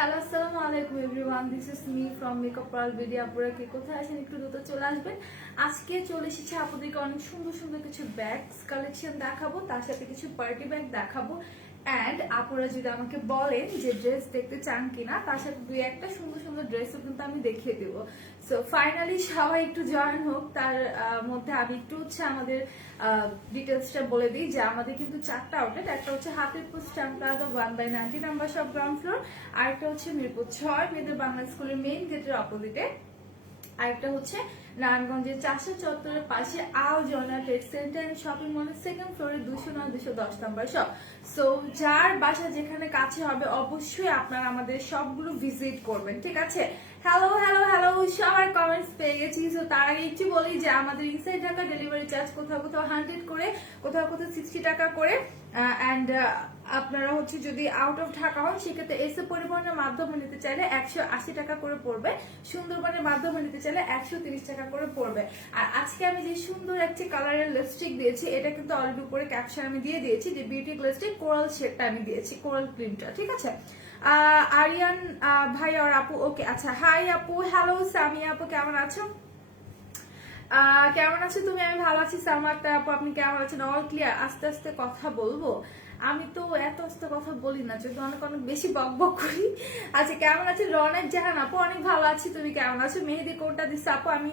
Hello আসসালামু আলাইকুম everyone, this is me from Makeup Pearl video. আপনারা কে কোথায় আছেন একটু দ্রুত চলে আসবেন। আজকে চলে এসেছি আপনাদেরকে অনেক সুন্দর সুন্দর কিছু ব্যাগস কালেকশন দেখাবো, তার সাথে কিছু পার্টি ব্যাগ দেখাবো। অ্যান্ড আপনারা যদি আমাকে বলেন যে ড্রেস দেখতে চান কিনা, তার সাথে দুই একটা সুন্দর সুন্দর ড্রেসও কিন্তু আমি দেখিয়ে দেবো। সো ফাইনালি সবাই একটু জয়েন হোক। তার মধ্যে আমি একটু আমাদের ডিটেলসটা বলে দিই যে আমাদের কিন্তু 4টা আউটলেট। একটা হচ্ছে Hatirpul stamp plaza 1/90 number shop ground floor, আরেকটা হচ্ছে মিরপুর 6 মেয়েদের বাংলা স্কুলের মেইন গেটের অপোজিটে, আরেকটা হচ্ছে নারায়ণগঞ্জের 400 চত্বরের পাশে আল জয়না ট্রেড সেন্টার এন্ড শপিং মলের সেকেন্ড ফ্লোরে 209-210 নাম্বার শপ। সো যার বাসা যেখানে কাছে হবে অবশ্যই আপনারা আমাদের সবগুলো ভিজিট করবেন, ঠিক আছে? হ্যালো হ্যালো হ্যালো, সবার কমেন্টস পেয়ে গেছি। সো তার আগে একটু বলি যে আমাদের ইনসাইড ঢাকা ডেলিভারি চার্জ কোথাও কোথাও 100 করে, কোথাও কোথাও 60 টাকা করে। অ্যান্ড আপনারা হচ্ছে যদি আউট অফ ঢাকা হন সেক্ষেত্রে এসে পরিবহনের মাধ্যমে নিতে চাইলে 180 টাকা করে পড়বে, সুন্দরবনের মাধ্যমে নিতে চাইলে 130 টাকা করে পড়বে। আর আজকে আমি যে সুন্দর একটি কালারের লিপস্টিক দিয়েছি, এটা কিন্তু অলরেডি উপরে ক্যাপশন আমি দিয়ে দিয়েছি যে বিউটি লিপস্টিক কোরাল শেডটা আমি দিয়েছি, কোরাল ক্রিমটা, ঠিক আছে? আরিয়ান ভাই আর আপু, ওকে আচ্ছা, হাই আপু, হ্যালো সামিয়া আপু, কেমন আছো? কেমন আছো তুমি? আমি ভালো আছি। সামারটা আপু, আপনি কেমন আছেন? All clear. আস্তে আস্তে কথা বলবো, আমি তো এত আস্তে কথা বলি না, যদি অনেক অনেক বেশি বক বক করি। আচ্ছা, কেমন আছে রনের জাহান আপু? অনেক ভালো আছি, তুমি কেমন আছো? মেহেদি কোনটা দিচ্ছে আপু? আমি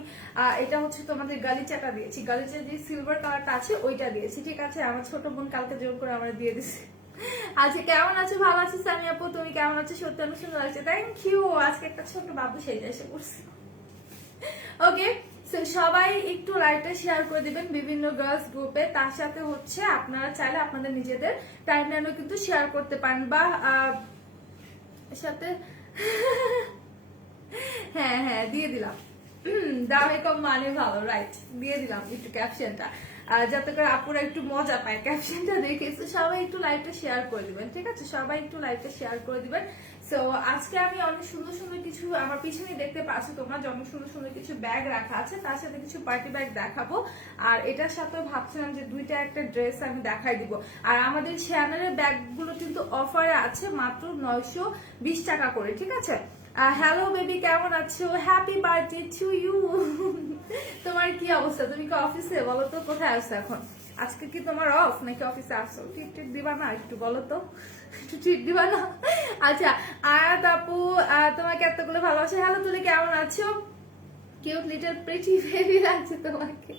এটা হচ্ছে তোমাদের গালিচাটা দিয়েছি, গালিচা যে সিলভার কালারটা আছে ওইটা দিয়েছি, ঠিক আছে? আমার ছোট বোন কালকে জোর করে আমার দিয়ে দিছে। আচ্ছা, কেমন আছো? ভালো আছি সামি আপু, তুমি কেমন আছো? সত্যি অনেক সুন্দর লাগছে, থ্যাংক ইউ। আজকে একটা ছোট বাবু সেজে এসে পড়ছি। ওকে, সবাই একটু লাইভটা শেয়ার করে দিবেন বিভিন্ন গার্লস গ্রুপে। তার সাথে হচ্ছে আপনারা চাইলে আপনাদের নিজেদের টাইমলাইনও কিন্তু শেয়ার করতে পারেন, বা সাথে হ্যাঁ হ্যাঁ দিয়ে দিলাম, দামে কম মানে ভালো, রাইট, দিয়ে দিলাম একটু ক্যাপশনটা, যাতে করে আপুরা একটু মজা পায় ক্যাপশনটা দেখে। সবাই একটু লাইভটা শেয়ার করে দিবেন, ঠিক আছে? সবাই একটু লাইভটা শেয়ার করে দিবেন। সো আজকে আমি অনেক সুন্দর সুন্দর কিছু, আমার পিছনে দেখতে পাচ্ছ তোমরা, অনেক সুন্দর সুন্দর কিছু ব্যাগ রাখা আছে, তার সাথে কিছু পার্টি ব্যাগ দেখাবো। আর এটার সাথেও ভাবছিলাম যে দুইটা একটা ড্রেস আমি দেখাই দিব। আর আমাদের চ্যানেলের ব্যাগগুলো কিন্তু অফারে আছে মাত্র 920 টাকা করে, ঠিক আছে? হ্যালো বেবি, কেমন আছো? Happy birthday to you. তোমার কি অবস্থা? তুমি কি অফিসে? বলো তো, কোথায় আছো এখন? আজকে কি তোমার অফ নাকি অফিসে আসছো? ট্রিট ট্রিট দিবা না একটু? বলো তো, একটু ট্রিট দিবা না? আচ্ছা, আয়াত আপু, তোমাকে এতগুলো ভালোবাসা। হ্যালো তুলি, কেমন আছো? কিউট লিটল প্রিটি বেবি লাগছে তোমাকে,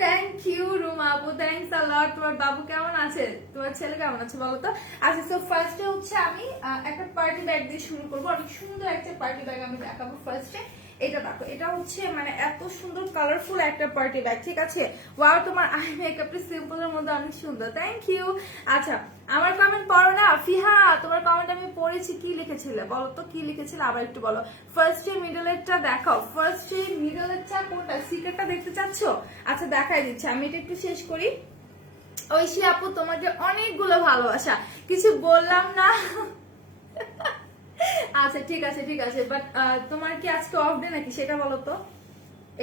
থ্যাংক ইউ। রুমা আপু, থ্যাংকস আ লট। তোমার বাবু কেমন আছে? তোমার ছেলে কেমন আছে বলো তো? আচ্ছা, সো ফার্স্টে হচ্ছে আমি একটা পার্টি ব্যাগ দিয়ে শুরু করবো। অনেক সুন্দর একটা পার্টি ব্যাগ আমি দেখাবো ফার্স্টে। এটা দেখো, এটা হচ্ছে মানে এত সুন্দর কালারফুল একটা পার্টি ব্যাগ, ঠিক আছে? ওয়াও, তোমার আই মেকআপটা সিম্পলের মধ্যে অনেক সুন্দর, থ্যাংক ইউ। আচ্ছা, আমার কমেন্ট পড়ো না ফিহা? তোমার কমেন্ট আমি পড়েছি, কি লিখেছিলে বলো তো, কি লিখেছিলে আবার একটু বলো। ফার্স্টে মিডলেরটা দেখাও, ফার্স্টে মিডলেরটা কোনটা? সিক্রেটটা দেখতে চাচ্ছ? আচ্ছা, দেখাই দিচ্ছি, আমি এটা একটু শেষ করি। ঐশী আপু, তোমাকে অনেকগুলো ভালোবাসা, কিছু বললাম না। আচ্ছা, ঠিক আছে ঠিক আছে, বাট তোমার কি আজকে অফ ডে নাকি সেটা বলো তো,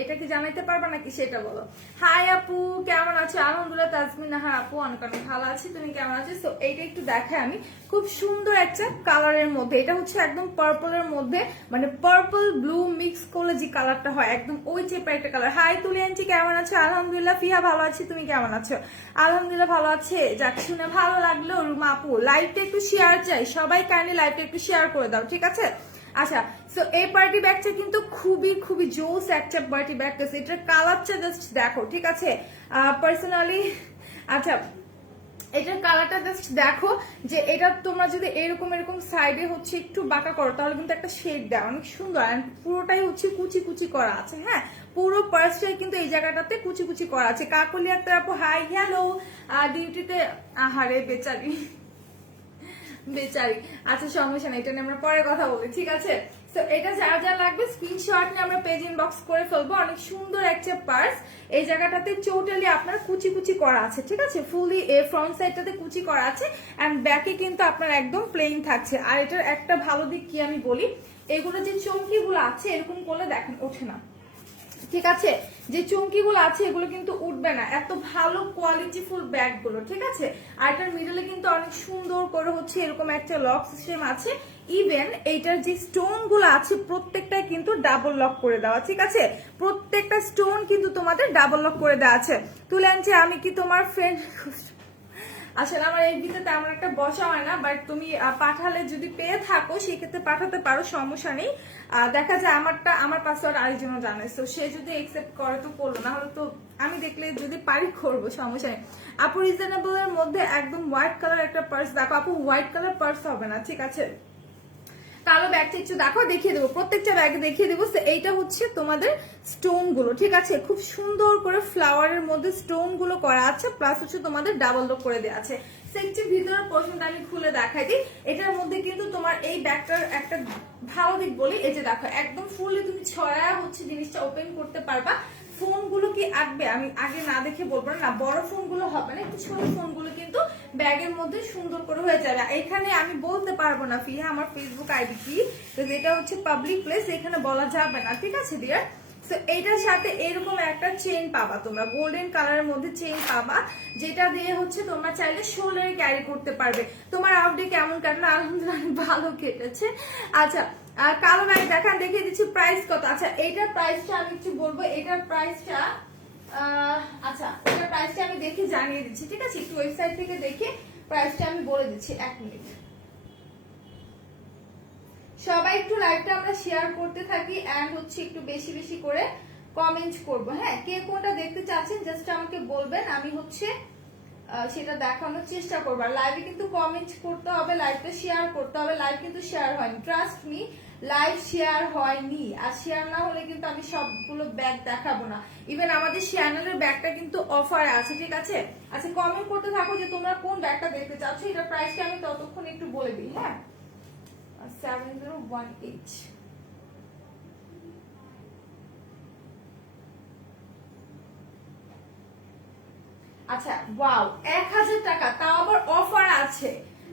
এটা কি জানাইতে পারবা নাকি সেটা বলো। হাই আপু, কেমন আছো? আলহামদুলিল্লাহ। তাজমিন নাহার আপু, অনেক অনেক ভালো আছি, তুমি কেমন আছো? সো এইটা একটু দেখাই আমি, খুব সুন্দর একটা কালারের মধ্যে, এটা হচ্ছে একদম পার্পলের মধ্যে, মানে পার্পল ব্লু মিক্স করলে যে কালারটা হয় একদম ওই টাইপের একটা কালার। হাই তুলি আন্টি, কেমন আছো? আলহামদুলিল্লাহ। ফিহা, ভালো আছি, তুমি কেমন আছো? আলহামদুলিল্লাহ ভালো আছে, যাক শুনে ভালো লাগলো। রুমা আপু, লাইভটা একটু শেয়ার চাই, সবাই কাইন্ডলি লাইভটা একটু শেয়ার করে দাও, ঠিক আছে? আচ্ছা, সো এই পার্টি ব্যাগটা কিন্তু খুবই খুবই জোস একটা পার্টি ব্যাগ, এটার কালারটা জাস্ট দেখো, ঠিক আছে? পার্সোনালি আচ্ছা, এটার কালারটা জাস্ট দেখো, যে এটা তোমরা যদি এরকম এরকম সাইডে হচ্ছে একটু বাঁকা করো তাহলে কিন্তু একটা শেড দেয়, অনেক সুন্দর। এন্ড পুরোটাই হচ্ছে কুচি কুচি করা আছে, হ্যাঁ, পুরো পার্সটাই কিন্তু এই জায়গাটাতে কুচি কুচি করা আছে। কাকলি একটা আপু, হাই হ্যালো। ডিউটিতে, আহারে বেচারি বেচারি। আচ্ছা, সমস্যা নেই, এটা নিয়ে আমরা পরে কথা বলি, ঠিক আছে? তো এটা যা যা লাগবে স্ক্রিনশট নিয়ে আমরা পেজ ইনবক্স করে ফেলবো। অনেক সুন্দর একটা পার্স, এই জায়গাটাতে টোটালি আপনার কুচি কুচি করা আছে, ঠিক আছে? ফুলি ফ্রন্ট সাইডটাতে কুচি করা আছে, এন্ড ব্যাকে কিন্তু আপনার একদম প্লেন থাকছে। আর এটার একটা ভালো দিক কি আমি বলি, এগুলো যে চমকিগুলো আছে এরকম করলে দেখেন ওঠে না, ঠিক আছে, যে চুমকিগুলো আছে এগুলো কিন্তু উঠবে না, এত ভালো কোয়ালিটি ফুল ব্যাগ গুলো। ঠিক আছে, আর এটার মিডলে কিন্তু অনেক সুন্দর করে হচ্ছে এরকম একটা লক সিস্টেম আছে। ইভেন এইটার যে স্টোন গুলো আছে প্রত্যেকটাই কিন্তু ডাবল লক করে দেওয়া। ঠিক আছে, প্রত্যেকটা স্টোন কিন্তু তোমাদের ডাবল লক করে দেওয়া আছে। তুলে আনছে আমি কি তোমার ফ্রেন্ড, আসলে আমার এই ভিতরে তেমন একটা বসা হয় না, বাট তুমি পাঠালে যদি পেয়ে থাকো সেক্ষেত্রে পাঠাতে পারো, সমস্যা নেই। দেখা যায় আমার পাসওয়ার্ড আরেকজনও জানে, তো সে যদি একসেপ্ট করে তো করলো, না হলে তো আমি দেখলে যদি পারি করবো, সমস্যা নেই। আপু রিজনেবল এর মধ্যে একদম হোয়াইট কালার একটা পার্স দেখো। আপু হোয়াইট কালার পার্স হবে না, ঠিক আছে, কালো ব্যাগটা একটু দেখো, দেখিয়ে দেবো, প্রত্যেকটা ব্যাগে দেখিয়ে দেবো। এইটা হচ্ছে তোমাদের স্টোন গুলো, ঠিক আছে, খুব সুন্দর করে ফ্লাওয়ারের মধ্যে স্টোন গুলো করা আছে, প্লাস হচ্ছে তোমাদের ডাবল লক করে দেওয়া আছে। সেকটি ভিতরের পোর্শনটা আমি খুলে দেখাই দিই। এটার মধ্যে কিন্তু তোমার এই ব্যাগটার একটা ভালো দিক বলি, এই যে দেখো একদম ফুললি তুমি ছড়ায় হচ্ছে জিনিসটা ওপেন করতে পারবা। ফোন গুলো কি আঁকবে আমি আগে না দেখে বলবো না, বড় ফোন গুলো হবে না, একটু ছোট ফোন গুলো কিন্তু ব্যাগের মধ্যে সুন্দর করে হয়ে যাবে। এখানে আমি বলতে পারবো না ফিহা আমার ফেসবুক আইডি কি, তো এটা হচ্ছে পাবলিক প্লেস, এখানে বলা যাবে না, ঠিক আছে ডিয়ার। তো এইটার সাথে এরকম একটা চেইন পাবা তোমরা, গোল্ডেন কালারের মধ্যে চেইন পাবা, যেটা দিয়ে হচ্ছে তোমরা চাইলে শোল্ডারে ক্যারি করতে পারবে। তোমার আউটডে কেমন কাটলো? আলহামদুলিল্লাহ ভালো কেটেছে। আচ্ছা, কালো ব্যাগ দেখান, দেখিয়ে দিচ্ছি প্রাইস কত। আচ্ছা এইটার প্রাইসটা আমি একটু বলবো, এটার প্রাইসটা আচ্ছা এটার প্রাইসটা আমি দেখে জানিয়ে দিচ্ছি, ঠিক আছে, একটু ওয়েবসাইট থেকে দেখে প্রাইসটা আমি বলে দিচ্ছি, 1 মিনিট। সবাই একটু লাইভটা আমরা শেয়ার করতে থাকি এন্ড হচ্ছে একটু বেশি বেশি করে কমেন্ট করব। হ্যাঁ, কে কোনটা দেখতে চাচ্ছেন জাস্ট আমাকে বলবেন, আমি হচ্ছে সেটা দেখানোর চেষ্টা করবো। আর লাইভে কিন্তু কমেন্ট করতে হবে, লাইভটা শেয়ার করতে হবে। লাইভ কিন্তু শেয়ার হয়নি, ট্রাস্ট মি, লাইভ শেয়ার হয়নি। আর শেয়ার না হলে কিন্তু আমি সবগুলো ব্যাগ দেখাবো না। ইভেন আমাদের চ্যানেলের ব্যাগটা কিন্তু অফারে আছে, ঠিক আছে। আচ্ছা কমেন্ট করতে থাকো যে তোমরা কোন ব্যাগটা দেখতে চাচ্ছ, এটার প্রাইসটা আমি ততক্ষণ একটু বলে দিই। হ্যাঁ, 7018। আচ্ছা ওয়াও, 1000 টাকা, তাও আবার অফার আছে।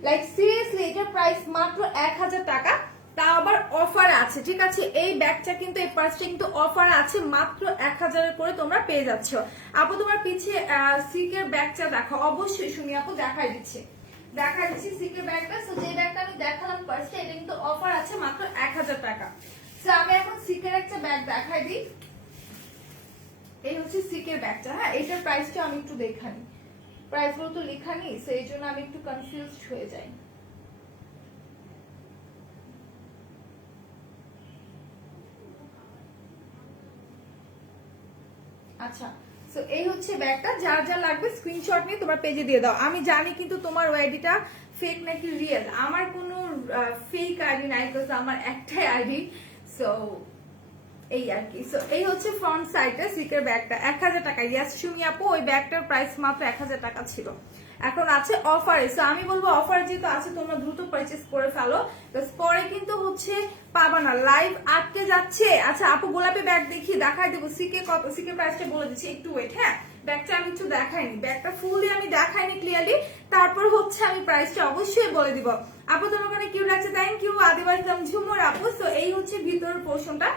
লাইক সিরিয়াসলি এটার প্রাইস মাত্র 1000 টাকা, তাও আবার অফার আছে, ঠিক আছে। এই ব্যাগটা কিন্তু এই পার্সটা কিন্তু অফার আছে, মাত্র 1000 করে তোমরা পেয়ে যাচ্ছ। আপু তোমার পিছিয়ে সিকের ব্যাগটা দেখো, অবশ্যই শুনি আপু, দেখাই দিচ্ছি সিকের ব্যাগটা। তো যে ব্যাগটা আমি দেখালাম পার্সটা, এটা কিন্তু অফার আছে মাত্র 1000 টাকা। তো আমি এখন সিকের একটা ব্যাগ দেখাই দিই। এই হচ্ছে সিকের ব্যাগটা। হ্যাঁ, এটার প্রাইসটা আমি একটু দেখানি, প্রাইসগুলো তো লেখা নেই, সেই জন্য আমি একটু কনফিউজড হয়ে যাই। আচ্ছা, সো এই হচ্ছে ব্যাগটা, যার যা লাগবে স্ক্রিনশট নিয়ে তোমার পেজে দিয়ে দাও। আমি জানি কিন্তু তোমার আইডিটা ফেক নাকি রিয়েল, আমার কোনো ফেক আইডি নাই, বিকজ আমার একটাই আইডি। সো এই আর কি। সো এই হচ্ছে ফ্রন্ট সাইডে সিকের ব্যাগটা, 1000 টাকা। ইয়াস সুমি আপু, ওই ব্যাগটার প্রাইস মাত্র 1000 টাকা ছিল, এখন আছে অফারে। সো আমি বলবো অফার যেহেতু আছে তোমরা দ্রুত পারচেজ করে ফেলো, পরে কিন্তু হচ্ছে পাবা না, লাইভ আটকে যাচ্ছে। আচ্ছা আপু গোলাপি ব্যাগ দেখাই দেবো, সিকে কত, সিকের প্রাইসটা বলে দিচ্ছি, একটু ওয়েট। হ্যাঁ, ব্যাগটা আমি একটু দেখাইনি, ব্যাগটা ফুললি আমি দেখাইনি ক্লিয়ারলি, তারপর হচ্ছে আমি প্রাইসটা অবশ্যই বলে দিব। আপু তোমার ওখানে কিউ লাগছে, থ্যাংক ইউ আদিবাস ঝুমুর আপু। সো এই হচ্ছে ভিতরের পোর্শনটা,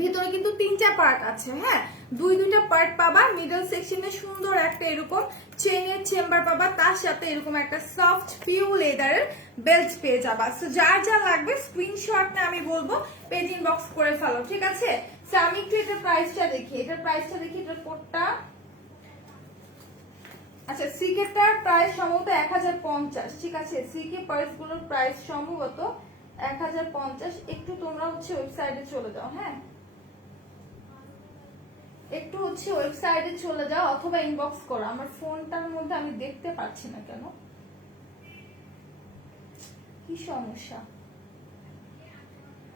ভিতরে কিন্তু 3টা পার্ট আছে। হ্যাঁ, দুইটা পার্ট পাবা, মিডল সেকশনে সুন্দর একটা এরকম চেইনের চেম্বার পাবা, তার সাথে এরকম একটা সফট পিউ লেদারের বেল্ট পেয়ে যাবা। সো যার যা লাগবে স্ক্রিনশট না আমি বলবো পেজ ইনবক্স করে ফেলো, ঠিক আছে। সো আমি একটু এটার প্রাইসটা দেখি, এটার কোডটা। আচ্ছা সিকেটার প্রাইস সম্ভবত 1050, ঠিক আছে। সিকে পার্স গুলোর প্রাইস সম্ভবত 1050। একটু তোমরা হচ্ছে ওয়েবসাইটে চলে যাও। হ্যাঁ, একটু হচ্ছে ওয়েবসাইটে চলে যাও অথবা ইনবক্স করো, আমার ফোনটার মধ্যে আমি দেখতে পাচ্ছি না কেন, কি সমস্যা।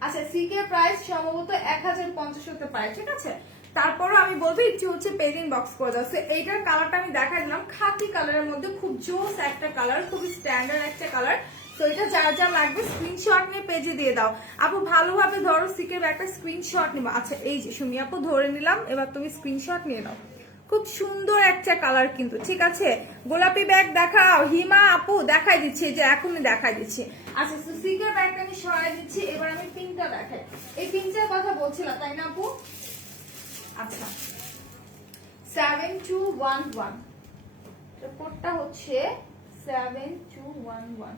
আচ্ছা সিকের প্রাইস সম্ভবত 1050 হতে পারে, ঠিক আছে। তারপরও আমি বলবো একটু হচ্ছে পেজ ইনবক্স করে দাও। এইটার কালারটা আমি দেখাই দিলাম, খাকি কালারের মধ্যে খুব জোস একটা কালার, খুবই স্ট্যান্ডার্ড একটা কালার। তো এটা যার যা লাগবে স্ক্রিনশট নিয়ে পেজে দিয়ে দাও। আপু ভালোভাবে ধরো, সিকের একটা স্ক্রিনশট নিবা। আচ্ছা এই যে সুমি আপু ধরে নিলাম, এবার তুমি স্ক্রিনশট নিয়ে নাও। খুব সুন্দর একটা কালার কিন্তু, ঠিক আছে। গোলাপি ব্যাগ দেখাও হিমা আপু, দেখাই দিচ্ছি, যে এখনই দেখাই দিচ্ছি। আচ্ছা সিকের ব্যাগটা আমি সরাই দিচ্ছি, এবার আমি পিঙ্কটা দেখাই। এই পিঙ্কটার কথা বলছিলাম তাই না আপু? আচ্ছা 7211, কোডটা হচ্ছে 7211।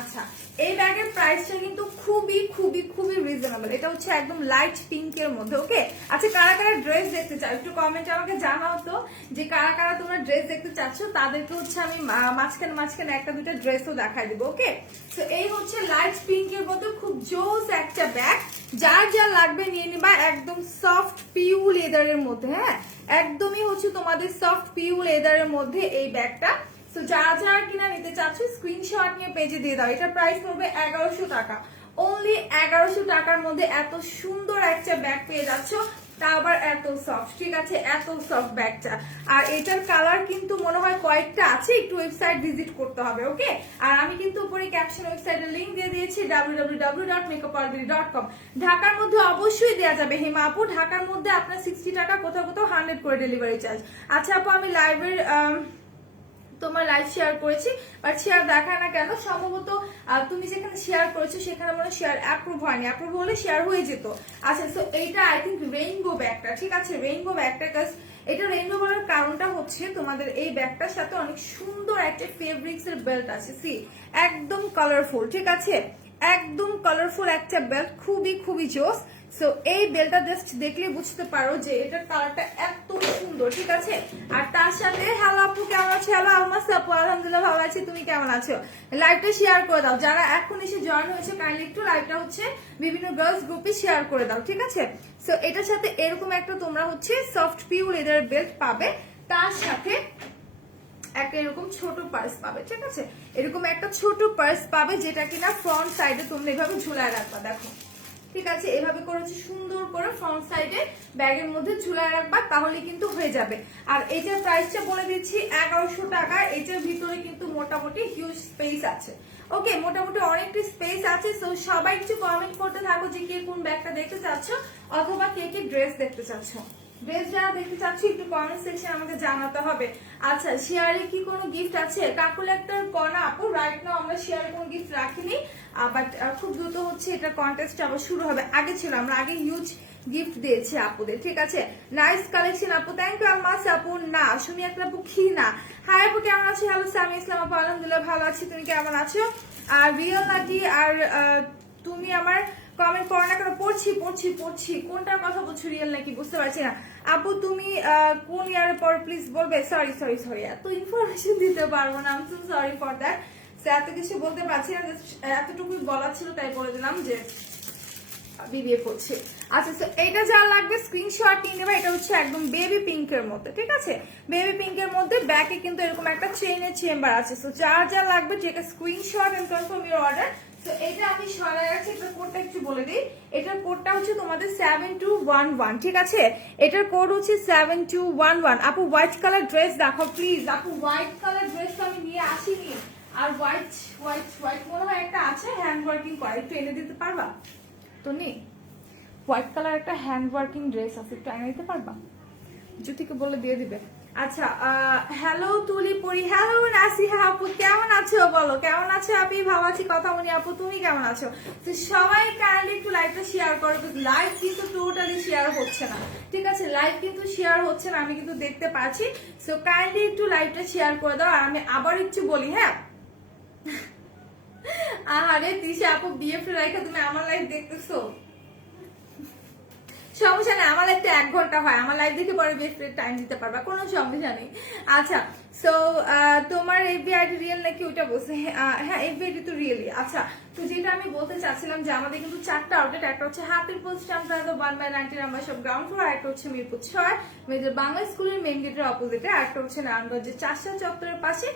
আচ্ছা এই ব্যাগের প্রাইসটা কিন্তু খুবই খুবই খুবই রিজনেবল। এটা হচ্ছে একদম লাইট পিঙ্কের মধ্যে। ওকে আচ্ছা কারা কারা ড্রেস দেখতে চাও একটু কমেন্টে আমাকে জানাও তো, যে কারা কারা তোমরা ড্রেস দেখতে চাচ্ছ তাদেরকে হচ্ছে আমি মাঝখানে মাঝখানে একটা দুটো ড্রেসও দেখাই দেবো। ওকে তো এই হচ্ছে লাইট পিঙ্কের মধ্যে খুব জোস একটা ব্যাগ, যার যা লাগবে নিয়ে নিবা। একদম সফট পিউ লেদারের মধ্যে, হ্যাঁ একদমই হচ্ছে তোমাদের সফট পিউ লেদারের মধ্যে এই ব্যাগটা। তো যারা যারা কিনা নিতে চাচ্ছ স্ক্রিনশট নিয়ে পেজে দিয়ে দাও। এটার প্রাইস পড়বে 1100 টাকা, অনলি 1100 টাকার মধ্যে এত সুন্দর একটা ব্যাগ পেয়ে যাচ্ছ, তা আবার এত সফট। ঠিক আছে এত সফট ব্যাগটা। আর এটার কালার কিন্তু মনে হয় কয়েকটা আছে, একটু ওয়েবসাইট ভিজিট করতে হবে। ওকে আর আমি কিন্তু উপরে ক্যাপশন ওয়েবসাইটের লিংক দিয়ে দিয়েছি www.makeuparbary.com। ঢাকার মধ্যে অবশ্যই দেওয়া যাবে হেমা আপু, ঢাকার মধ্যে আপনার 60 টাকা, কোথাও কোথাও 100 করে ডেলিভারি চার্জ। আচ্ছা আপু আমি লাইভের তোমার লাইভ শেয়ার করেছি, বাট শেয়ার দেখায় না কেন? সম্ভবত তুমি যেখানে শেয়ার করেছো সেখানে মনে শেয়ার অ্যাপ্রুভ হয়নি, অ্যাপ্রুভ হলে শেয়ার হয়ে যেত। আচ্ছা সো এইটা আই থিঙ্ক রেইনবো ব্যাগটা। ঠিক আছে রেইনবো ব্যাগটা, কাজ এটা রেইনবো বলার কারণটা হচ্ছে তোমাদের এই ব্যাগটার সাথে অনেক সুন্দর একটা ফেব্রিক্স এর বেল্ট আছে। সি একদম কালারফুল, ঠিক আছে একদম কালারফুল একটা বেল্ট, খুবই খুবই জোস। সো এই বেলটা জাস্ট দেখলে বুঝতে পারো যে এটার কালারটা এত সুন্দর। ঠিক আছে আর তার সাথে হ্যালো আপু কেমন আছো? হ্যালো আমার আপু আলহামদুলিল্লাহ ভালো আছি, তুমি কেমন আছো? লাইভটা শেয়ার করে দাও, যারা এখন এসে জয়েন হয়েছে কাইন্ডলি একটু লাইভটা হচ্ছে বিভিন্ন গার্লস গ্রুপে শেয়ার করে দাও। ঠিক আছে সো এটার সাথে এরকম একটা তোমরা হচ্ছে সফট পিউ লেদার বেল্ট পাবে, তার সাথে একটা এরকম ছোট পার্স পাবে। ঠিক আছে এরকম একটা ছোট পার্স পাবে, যেটা কিনা ফ্রন্ট সাইডে তোমরা এভাবে ঝুলায় রাখবা। দেখো ঠিক আছে এভাবে করেছে সুন্দর করে ফ্রন্ট সাইডে ব্যাগের মধ্যে ঝুলায় রাখবা, তাহলে কিন্তু হয়ে যাবে। আর এটার প্রাইসটা বলে দিচ্ছি 1100 টাকা। এটার ভিতরে কিন্তু মোটামুটি হিউজ স্পেস আছে। ওকে মোটামুটি অনেকটা স্পেস আছে। তো সবাই একটু কমেন্ট করতে থাকো যে কে কোন ব্যাগটা দেখতে চাচ্ছ, অথবা কে কে ড্রেস দেখতে চাচ্ছ। ড্রেস যারা দেখতে চাচ্ছ একটু কমেন্ট সেকশনে আমাকে জানাতে হবে। আচ্ছা শেয়ারে কি কোনো গিফট আছে? ক্যালকুলেটর কর্নার আপু রাইট নাও আমরা শেয়ারে কোনো গিফট রাখিনি, বাট খুব দ্রুত হচ্ছে এটা কন্টেস্ট আবার শুরু হবে। আগে ছিল আমরা আগে হিউজ গিফট দিয়েছি আপুদের। ঠিক আছে নাইস কালেকশন আপু, থ্যাংক ইউ মাস আপু। না শুনি একটা আপু কি না, হাই আপু কেমন আছো? হ্যালো সামি ইসলাম আপু আলহামদুলিল্লাহ ভালো আছি, তুমি কেমন আছো? আর রিয়েল নাকি আর তুমি আমার কমেন্ট করো না কেন? পড়ছি পড়ছি পড়ছি, কোনটার কথা বলছো রিয়েল নাকি বুঝতে পারছি না। আপু তুমি কোন ইয়ারের পর প্লিজ বলবে? সরি সরি সরি এত ইনফরমেশন দিতে পারবো না, I am so sorry for that. এত কিছু বলতে পারছি না, এতটুকুই বলা ছিল তাই বলে দিলাম যে বিবিএ করছে। আচ্ছা তো এটা যা লাগবে স্ক্রিনশট নিয়ে নেবে। এটা হচ্ছে একদম বেবি পিঙ্কের মধ্যে। ঠিক আছে বেবি পিঙ্কের মধ্যে ব্যাকে কিন্তু এরকম একটা চেইনের চেম্বার আছে। তো যা যা লাগবে যেটা screenshot and confirm your order. তো এটা আমি সরাই রাখছি, এটার কোডটা একটু বলে দিই। এটার কোডটা হচ্ছে তোমাদের 7211। ঠিক আছে এটার কোড হচ্ছে 7211। আপু হোয়াইট কালার ড্রেস দেখো প্লিজ। আপু হোয়াইট কালার ড্রেস তো আমি নিয়ে আসিনি, আর হোয়াইট হোয়াইট হোয়াইট মনে হয় একটা আছে হ্যান্ড ওয়ার্কিং করা, একটু এনে দিতে পারবা? তো নেই হোয়াইট কালার একটা হ্যান্ড ওয়ার্কিং ড্রেস আছে, একটু এনে দিতে পারবা? জ্যোতিকে বলে দিয়ে দিবে। আচ্ছা হ্যালো তুলি পরি, হ্যালো নাসিহা আপু কেমন আছো বলো? কেমন আছো আপনি? ভালো আছি কথা বলি আপু, তুমি কেমন আছো? তো সবাই কাইন্ডলি একটু লাইভটা শেয়ার করো, লাইভ কিন্তু টোটালি শেয়ার হচ্ছে না। ঠিক আছে লাইভ কিন্তু শেয়ার হচ্ছে না, আমি কিন্তু দেখতে পাচ্ছি। সো কাইন্ডলি একটু লাইভটা শেয়ার করে দাও। আর আমি আবার একটু বলি, হ্যাঁ আরে তিশা আপু বিএফ রাইখা তুমি আমার লাইভ দেখতেছো? সমস্যা নেই, আমার লাইফটা 1 ঘন্টা হয়, আমার লাইফ দেখে পরে বেস্ট টাইম দিতে পারবা, কোনো সমস্যা নেই। আচ্ছা সো তোমার এফবিআইডি রিয়েল নাকি ওইটা বলছে? হ্যাঁ এফবিআইডি তো রিয়েলি। আচ্ছা তো যেটা আমি বলতে চাচ্ছিলাম যে আমাদের কিন্তু 4টা আউটলেট, একটা হচ্ছে হাতিরপুল স্ট্যাম্প প্লাজা 1/90 নাম্বার সব গ্রাউন্ড ফ্লোর, আর একটা হচ্ছে মিরপুর 6 মেজর বাংলা স্কুলের মেইন গেটের অপোজিটে, আর একটা হচ্ছে নারায়ণগঞ্জের চাষা চত্বরের পাশে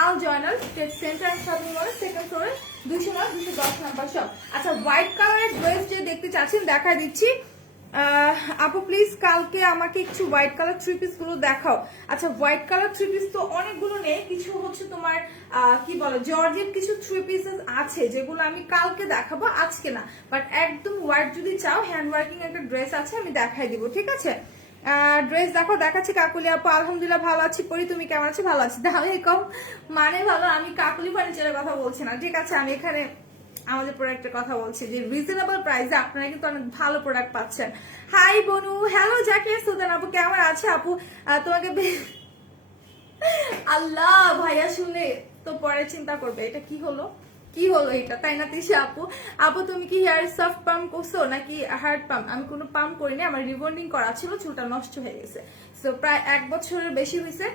আল জয়নাল ট্রেড সেন্টার শপিং মলের সেকেন্ড ফ্লোরে 209-210 নাম্বার সব। আচ্ছা হোয়াইট কালারের ড্রেস যে দেখতে চাচ্ছেন দেখা দিচ্ছি। আপু প্লিজ কালকে আমাকে একটু হোয়াইট কালার থ্রি পিস গুলো দেখাও। আচ্ছা হোয়াইট কালার থ্রি পিস তো অনেকগুলো নেই, কিছু হচ্ছে তোমার কি বলে জর্জেট কিছু থ্রি পিসেস আছে যেগুলো আমি কালকে দেখাবো, আজকে না। বাট একদম হোয়াইট যদি চাও হ্যান্ড ওয়ার্কিং একটা ড্রেস আছে আমি দেখাই দিব। ঠিক আছে ড্রেস দেখো দেখাচ্ছি। কাকুলি আপু আলহামদুলিল্লাহ ভালো আছি পরি, তুমি কেমন আছো? ভালো আছি। তাহলে কম মানে ভালো, আমি কাকুলি ফার্নিচারের কথা বলছি না। ঠিক আছে আমি এখানে আমাদের প্রোডাক্টের কথা বলছি যে রিজনেবল প্রাইসে আপনারা কিন্তু অনেক ভালো প্রোডাক্ট পাচ্ছেন। হাই বনু, হ্যালো জাকির সুলতান আপু, কেমন আছে আপু? তোমাকে আল্লাহ ভাইয়া শুনে তো পরে চিন্তা করবে এটা কি হলো এটা, তাই না তিশা আপু? আপু তুমি কি হেয়ার সফট পাম্প করছো নাকি হার্ড পাম্প? আমি কোনো পাম্প করিনি, আমার রিবন্ডিং করা ছিল, চুলটা নষ্ট হয়ে গেছে। সো প্রায় 1 বছরের বেশি হয়েছে,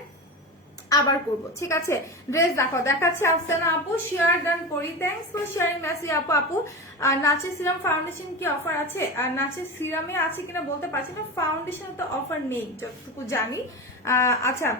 আবার করব। ঠিক আছে, ড্রেস দেখো দেখাচ্ছে আফসানা আপু, শেয়ার ডান করি। থ্যাঙ্কস ফর শেয়ারিং মেসেজ আপু। আপু নাচের সিরাম ফাউন্ডেশন কি অফার আছে? আর নাচের সিরামে আছে কিনা বলতে পারছি না, ফাউন্ডেশন তো অফার নেই যতটুকু জানি। আচ্ছা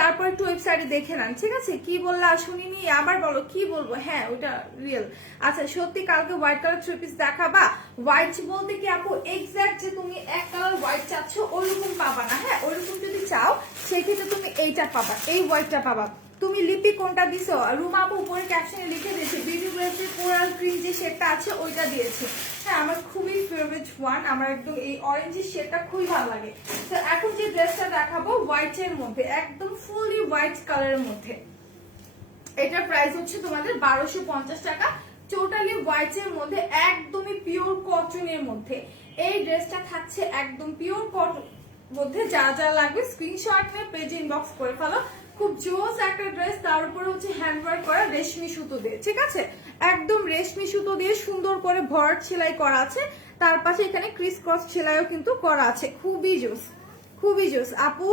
তারপর একটু ওয়েবসাইটে দেখে নেন। ঠিক আছে, কি বললা শুনিনি, আবার বলো কি বলবো। হ্যাঁ ওটা রিয়েল। আচ্ছা সত্যি কালকে হোয়াইট কালার 3 পিস দেখাবা? হোয়াইট বলতে কি আপু এক্সাক্ট যে তুমি এক কালার হোয়াইট চাচ্ছ ওইরকম পাবা না। হ্যাঁ ওইরকম যদি চাও সেক্ষেত্রে তুমি এইটা পাবা, এই হোয়াইটটা পাবা। তুমি লিপি কোনটা দিছো? রুমা আপু উপরে ক্যাপশনে লিখে দিয়েছে বিউটি ব্লেন্ডের কোরাল গ্রিন যে শেডটা আছে ওইটা দিয়েছে। হ্যাঁ আমার খুবই ফেভারিট ওয়ান, আমার একদম এই অরেঞ্জের শেডটা খুবই ভালো লাগে। তো এখন যে ড্রেসটা দেখাবো হোয়াইটের মধ্যে, একদম ফুললি হোয়াইট কালারের মধ্যে, এটার প্রাইস হচ্ছে তোমাদের 1250 টাকা। টোটালি হোয়াইটের মধ্যে, একদমই পিওর কটনের মধ্যে এই ড্রেসটা থাকছে, একদম পিওর কটন মধ্যে। যা যা লাগবে স্ক্রিনশট নিয়ে পেজে ইনবক্স করে ফেলো। খুব জোস একটা ড্রেস, তার উপরে হচ্ছে হ্যান্ডওয়ার্ক করা রেশমি সুতো দিয়ে। ঠিক আছে, একদম রেশমি সুতো দিয়ে সুন্দর করে ভরাট সেলাই করা আছে, তার পাশে এখানে ক্রিস ক্রস সেলাইও কিন্তু করা আছে। খুবই জোস, খুবই জোস আপু।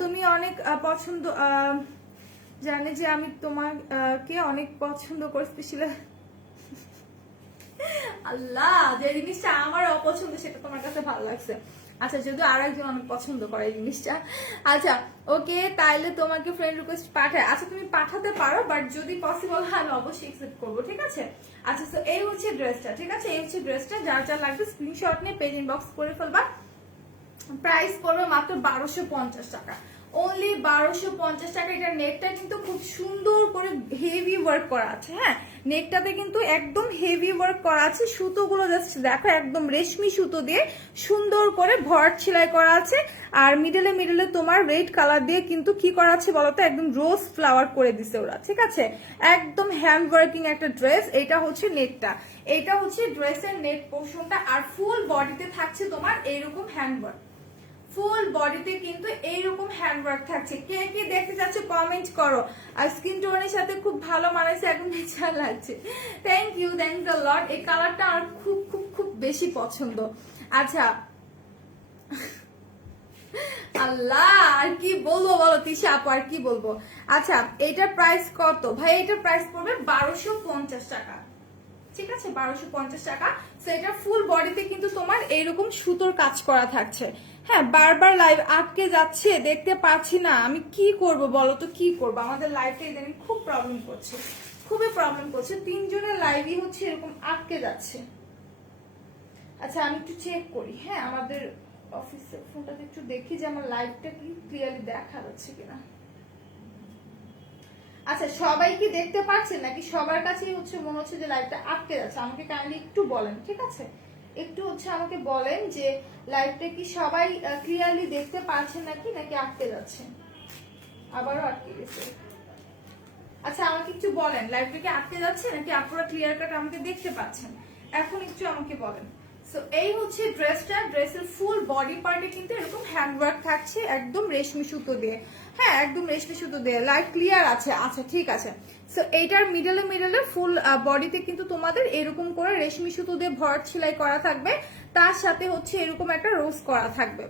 তুমি অনেক পছন্দ জানে যে আমি তোমাকে অনেক পছন্দ করি, স্পেশালি আল্লাহ যে জিনিসটা আমার অপছন্দ সেটা তোমার কাছে ভালো লাগছে। আচ্ছা যদিও আর একজন অনেক পছন্দ করে এই জিনিসটা। আচ্ছা ওকে, তাইলে তোমাকে ফ্রেন্ড রিকোয়েস্ট পাঠায়? আচ্ছা তুমি পাঠাতে পারো, বাট যদি পসিবল হয় আমি অবশ্যই অ্যাকসেপ্ট করবো। ঠিক আছে, আচ্ছা তো এই হচ্ছে ড্রেসটা। ঠিক আছে, এই হচ্ছে ড্রেসটা, যার যা লাগবে স্ক্রিনশট নিয়ে পেজ ইনবক্স করে ফেলবা। প্রাইস পড়বে মাত্র 1250 টাকা, অনলি 1250 টাকা। এটা নেকটা কিন্তু খুব সুন্দর করে হেভি ওয়ার্ক করা আছে। হ্যাঁ নেকটাতে কিন্তু একদম হেভি ওয়ার্ক করা আছে, সুতোগুলো জাস্ট দেখো একদম রেশমি সুতো দিয়ে সুন্দর করে ভরাট সেলাই করা আছে। আর মিডলে মিডলে তোমার রেড কালার দিয়ে কিন্তু কি করা আছে বলতো, একদম রোজ ফ্লাওয়ার করে দিছে ওরা। ঠিক আছে, একদম হ্যান্ড ওয়ার্কিং একটা ড্রেস। এটা হচ্ছে নেকটা, এটা হচ্ছে ড্রেসের নেক পোর্শনটা। আর ফুল বডিতে থাকছে তোমার এইরকম হ্যান্ড ওয়ার্ক, ফুল বডিতে কিন্তু এইরকম হ্যান্ডওয়ার্ক থাকছে। কে কে দেখতে চাচ্ছে কমেন্ট করো। আর স্কিন টোনের সাথে খুব ভালো মানাইছে, একদম নেচার লাগছে। থ্যাংক ইউ, থ্যাংকস আ লট। এই কালারটা আমার খুব খুব খুব বেশি পছন্দ। আচ্ছা আল্লাহ আর কি বলবো বলো তিশা আপু, আর কি বলবো। আচ্ছা এটার প্রাইস কত ভাই? এটার প্রাইস পড়বে 1250 টাকা। ঠিক আছে 1250 টাকা। তো এটা ফুল বডিতে কিন্তু তোমার এইরকম সুতোর কাজ করা থাকছে। হ্যাঁ বারবার লাইভ আটকে যাচ্ছে, দেখতে পাচ্ছি না, আমি কি করব বলো তো, কি করবো? আমাদের লাইভটা ইদানিং খুব প্রবলেম করছে, খুবই প্রবলেম করছে। 3 জনের লাইভই হচ্ছে এরকম আটকে যাচ্ছে। আচ্ছা আমি একটু চেক করি, হ্যাঁ আমাদের অফিসের ফোনটাতে একটু দেখি যে আমার লাইভটা কি ক্লিয়ারলি দেখা যাচ্ছে কিনা। আচ্ছা সবাই কি দেখতে পাচ্ছেন নাকি সবার কাছেই হচ্ছে মনে হচ্ছে যে লাইভটা আটকে যাচ্ছে? আমাকে কাইন্ডলি একটু বলেন। ঠিক আছে, একটু হচ্ছে আমাকে বলেন যে লাইভটা কি সবাই ক্লিয়ারলি দেখতে পাচ্ছেন নাকি নাকি আটকে যাচ্ছে, আবারও আটকে গেছে। আচ্ছা আমাকে একটু বলেন লাইভটা কি আটকে যাচ্ছে নাকি আপনারা ক্লিয়ার কাট আমাকে দেখতে পাচ্ছেন, এখন একটু আমাকে বলেন। সো এই হচ্ছে ড্রেসটা, ড্রেসের ফুল বডি পার্টে কিন্তু এরকম হ্যান্ডওয়ার্ক থাকছে একদম রেশমি সুতো দিয়ে। হ্যাঁ একদম রেশমি সুতো দিয়ে, লাইট ক্লিয়ার আছে। আচ্ছা ঠিক আছে, সো এইটার মিডলে মিডলে ফুল বডিতে কিন্তু তোমাদের এরকম করে রেশমি সুতো দিয়ে ভরাট সেলাই করা থাকবে, তার সাথে হচ্ছে এরকম একটা রোজ করা থাকবে।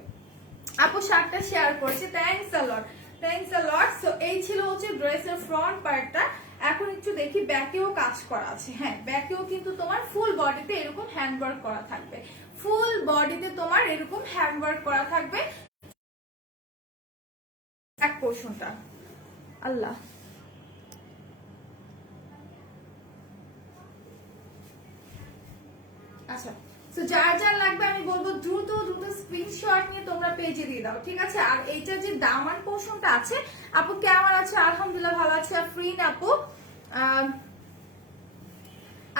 আপু শার্টটা শেয়ার করেছে, thanks a lot, thanks a lot. So এই ছিল হচ্ছে ড্রেসের ফ্রন্ট পার্টটা। এখন একটু দেখি ব্যাকেও কাজ করা আছে। হ্যাঁ ব্যাকেও কিন্তু তোমার ফুল বডিতে এরকম হ্যান্ডওয়ার্ক করা থাকবে, ফুল বডিতে তোমার এরকম হ্যান্ডওয়ার্ক করা থাকবে এক পোর্শনটা। আল্লাহ আচ্ছা তো যার যার লাগবে আমি বলবো দ্রুত দ্রুত স্ক্রিনশট নিয়ে তোমরা পেজে দিয়ে দাও। ঠিক আছে, আর এইটার যে দামান পোর্শনটা আছে, আপু কেমন আছে? আলহামদুলিল্লাহ ভালো আছে। ফ্রিন আপু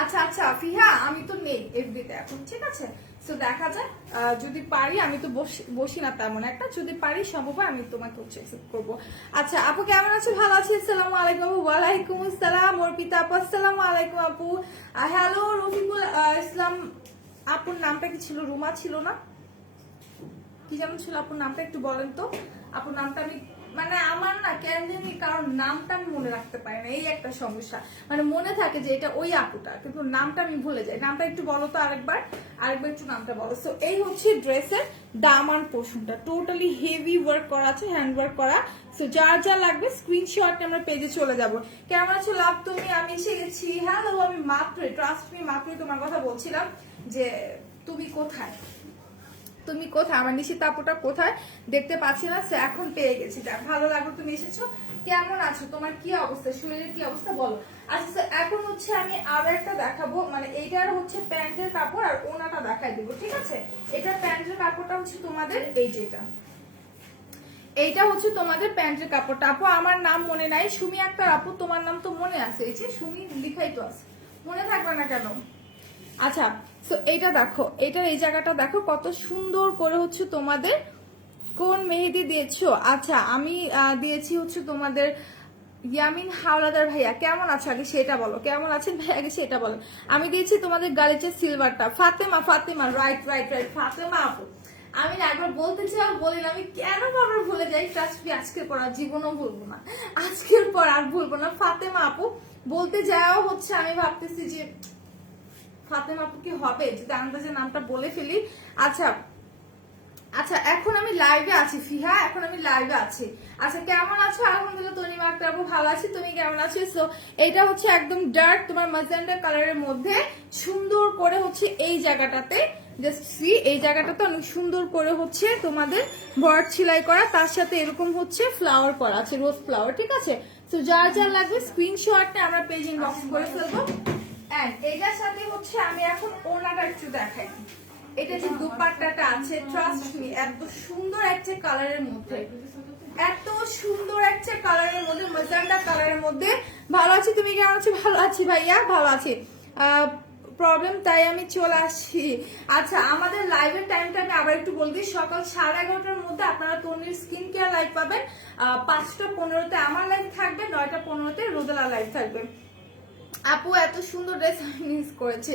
আচ্ছা আচ্ছা ফিহা আমি তো নেই এফবিতে এখন। ঠিক আছে, সো দেখা যাক, যদি পারি, আমি তো বসি না তেমন একটা, যদি পারি সম্ভব হয় আমি তোমাকে হচ্ছে অ্যাকসেপ্ট করবো। আচ্ছা আপু কেমন আছো? ভালো আছি, আসসালামু আলাইকুম। ওয়ালাইকুম আসসালাম অর্পিতা আপু, আসসালামু আলাইকুম আপু। হ্যালো রফিকুল ইসলাম আপুর নামটা কি ছিল? রুমা ছিল না, কি যেমন ছিল আপুর নামটা, একটু বলেন তো। আপুর নামটা আমি মানে আমার না কেন জানি কারণ নামটা আমি মনে রাখতে পারি না, এই একটা সমস্যা। মানে মনে থাকে যে এটা ওই আপুটা, কিন্তু নামটা আমি ভুলে যাই। নামটা একটু বলো তো আরেকবার একটু নামটা বলো। সো এই হচ্ছে ড্রেসের দামান পোর্শনটা, টোটালি হেভি ওয়ার্ক করা আছে, হ্যান্ড ওয়ার্ক করা। সো যার যা লাগবে স্ক্রিনশট আমরা পেজে চলে যাব। কেমন আছো লাভ তুমি? আমি এসে গেছি। হ্যালো, আমি মাত্রই, ট্রাস্ট মি, মাত্রই তোমার কথা বলছিলাম যে তুমি কোথায়, তুমি কোথায়, আমার নিশিতা আপুটা কোথায় দেখতে পাচ্ছি না। সে এখন পেয়ে গেছি, যাক ভালো লাগলো তুমি এসেছো। কেমন আছো, তোমার কি অবস্থা, শরীরের কি অবস্থা বলো। আচ্ছা এখন হচ্ছে আমি আরো একটা দেখাবো, মানে এইটার হচ্ছে প্যান্টের কাপড় আর ওনাটা দেখাই দিব, ঠিক আছে। এটা প্যান্টের কাপড়টা হচ্ছে তোমাদের এই যেটা, এইটা হচ্ছে তোমাদের প্যান্টের কাপড়টা। আপু আমার নাম মনে নাই, সুমি আক্তার আপু তোমার নাম তো মনে আছে, এই যে সুমি লিখাই তো আছে, মনে থাকবে না কেন। আচ্ছা তো এইটা দেখো, এটার এই জায়গাটা দেখো কত সুন্দর করে হচ্ছে তোমাদের কোন মেহেদি দিয়েছো। আচ্ছা আমি দিয়েছি হচ্ছে তোমাদের ইয়ামিন হাওলাদার ভাইয়া, কেমন আছো আগে সেটা বলো, কেমন আছেন ভাই আগে সেটা বলো। আমি দিয়েছি তোমাদের গালিচার সিলভারটা, Fatema, Fatema right right right, Fatema আপু। আমি না একবার বলতে চাই বলি না, আমি কেন বারবার ভুলে যাই, ট্রাস্ট মি আজকের পর আর জীবনও ভুলবো না, আজকের পর আর ভুলবো না। ফাতেমা আপু বলতে যাও হচ্ছে, আমি ভাবতেছি যে ফাতেমা আপু কি হবে যদি আন্দাজে নামটা বলে ফেলি। আচ্ছা আচ্ছা এখন আমি লাইভে আছি ফিহা, এখন আমি লাইভে আছি। আচ্ছা কেমন আছো? আলহামদুলিল্লাহ তনিমা আক্তার আপু ভালো আছি, তুমি কেমন আছো? সো এটা হচ্ছে একদম ডার্ক তোমার ম্যাজেন্ডা কালারের মধ্যে সুন্দর করে হচ্ছে এই জায়গাটাতে, জাস্ট সি এই জায়গাটাতে অনেক সুন্দর করে হচ্ছে তোমাদের বর্ড সেলাই করা, তার সাথে এরকম হচ্ছে ফ্লাওয়ার করা আছে, রোজ ফ্লাওয়ার, ঠিক আছে। তো যার যার লাগবে স্ক্রিনশটটা আমরা পেজ ইনবক্স করে ফেলবো। এন্ড এটার সাথে হচ্ছে আমি এখন ওনাটা একটু দেখাই। এটা যে দুপাট্টাটা আছে, ট্রাস্ট মি এত সুন্দর একটা কালারের মধ্যে, এত সুন্দর একটা কালারের মধ্যে, ম্যাজেন্ডা কালারের মধ্যে। ভালো আছি, তুমি কেমন আছো? ভালো আছি ভাইয়া, ভালো আছি। প্রবলেম তাই আমি চলে আসি। আচ্ছা আমাদের লাইভের টাইমটা আমি আবার একটু বলবি, সকাল 11:30টার মধ্যে আপনারা তনির স্কিন কেয়ার লাইভ পাবেন, 5টা 15তে আমার লাইভ থাকবে, 9টা 15তে রোদেলা লাইভ থাকবে। আপু এত সুন্দর ড্রেস মিস করেছে,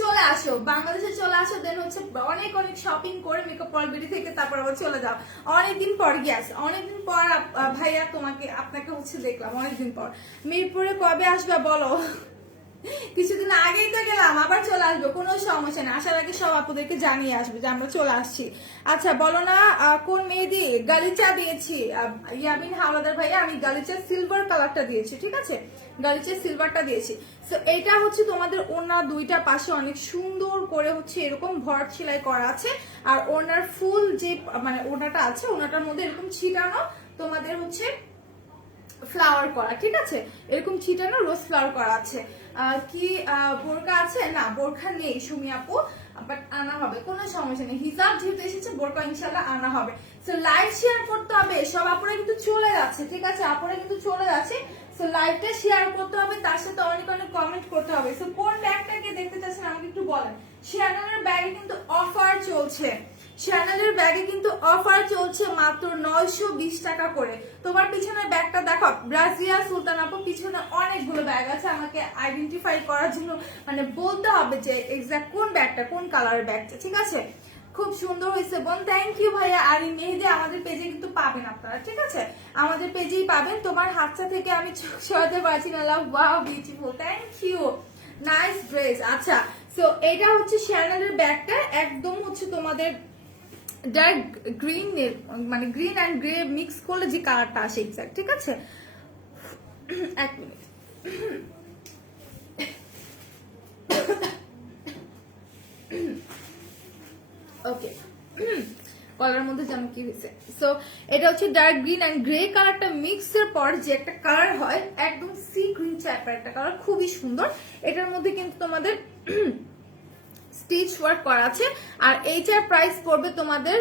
চলে আসো বাংলাদেশে, চলে আসো, দেন হচ্ছে অনেক অনেক শপিং করে মেকআপ পলবিডি থেকে তারপর আবার চলে যাও। অনেকদিন পর গিয়েছে, অনেকদিন পর ভাইয়া তোমাকে আপনাকে হচ্ছে দেখলাম অনেকদিন পর। মিরপুরে কবে আসবে বলো? কিছুদিন আগেই তো গেলাম, আবার চলে আসবো, কোনো সমস্যা নেই, আসার আগে সব আপুদেরকে জানিয়ে আসবে যে আমরা চলে আসছি। আচ্ছা বলো না কোন মেহেদি? গালিচা দিয়েছি ইয়ামিন হাওলাদার ভাইয়া, আমি গালিচার সিলভার কালারটা দিয়েছি, ঠিক আছে, গালিচার সিলভারটা দিয়েছি। তো এটা হচ্ছে তোমাদের ওনার দুইটা পাশে অনেক সুন্দর করে হচ্ছে এরকম ভরাট সেলাই করা আছে, আর ওনার ফুল যে মানে ওনাটা আছে, ওনাটার মধ্যে এরকম ছিটানো তোমাদের হচ্ছে ফ্লাওয়ার করা, ঠিক আছে, এরকম ছিটানো রোজ ফ্লাওয়ার করা আছে। কি বোরকা আছে? না বোরকা নেই সুমি আপু, বাট আনা হবে, কোনো সমস্যা নেই, হিজাব যেহেতু এসেছে বোরকা ইনশাল্লাহ আনা হবে। সো লাইভ শেয়ার করতে হবে, সব আপুরা কিন্তু চলে যাচ্ছে, ঠিক আছে, আপুরা কিন্তু চলে যাচ্ছে। সো লাইভটা শেয়ার করতে হবে, তার সাথে অনেক অনেক কমেন্ট করতে হবে। সো কোন ব্যাগটাকে দেখতে চাচ্ছেন আমাকে একটু বলেন। শ্যানেলের ব্যাগে কিন্তু অফার চলছে, শ্যানেলের ব্যাগে কিন্তু অফার চলছে মাত্র 920 টাকা করে। তোমার পিছনের ব্যাগটা দেখো, ব্রাজিয়া সুলতান আপু পিছনে অনেকগুলো ব্যাগ আছে, আমাকে আইডেন্টিফাই করার জন্য মানে বলতে হবে যে এক্সাক্ট কোন ব্যাগটা, কোন কালারের ব্যাগটা, ঠিক আছে। খুব সুন্দর হয়েছে বোন, থ্যাংক ইউ ভাইয়া। আর এই মেহেদি আমাদের পেজে কিন্তু পাবেন আপনারা, ঠিক আছে, আমাদের পেজেই পাবেন। তোমার হাতটা থেকে আমি চোখ সরাতে পারছি না, love, wow beautiful, thank you, nice dress. আচ্ছা সো এটা হচ্ছে শ্যানেলের ব্যাগটা, একদম হচ্ছে তোমাদের ডার্ক গ্রিন, মানে গ্রিন অ্যান্ড গ্রে মিক্স করলে যে কালারটা আসে এক্সাক্ট, ঠিক আছে। এক মিনিট, ওকে, কলার মধ্যে যেন কি হয়েছে। সো এটা হচ্ছে ডার্ক গ্রিন অ্যান্ড গ্রে কালারটা মিক্সের পর যে একটা কালার হয়, একদম সি গ্রিন টাইপের একটা কালার, খুবই সুন্দর। এটার মধ্যে কিন্তু তোমাদের স্টিচ ওয়ার্ক করা আছে, আর এইটার প্রাইস পড়বে তোমাদের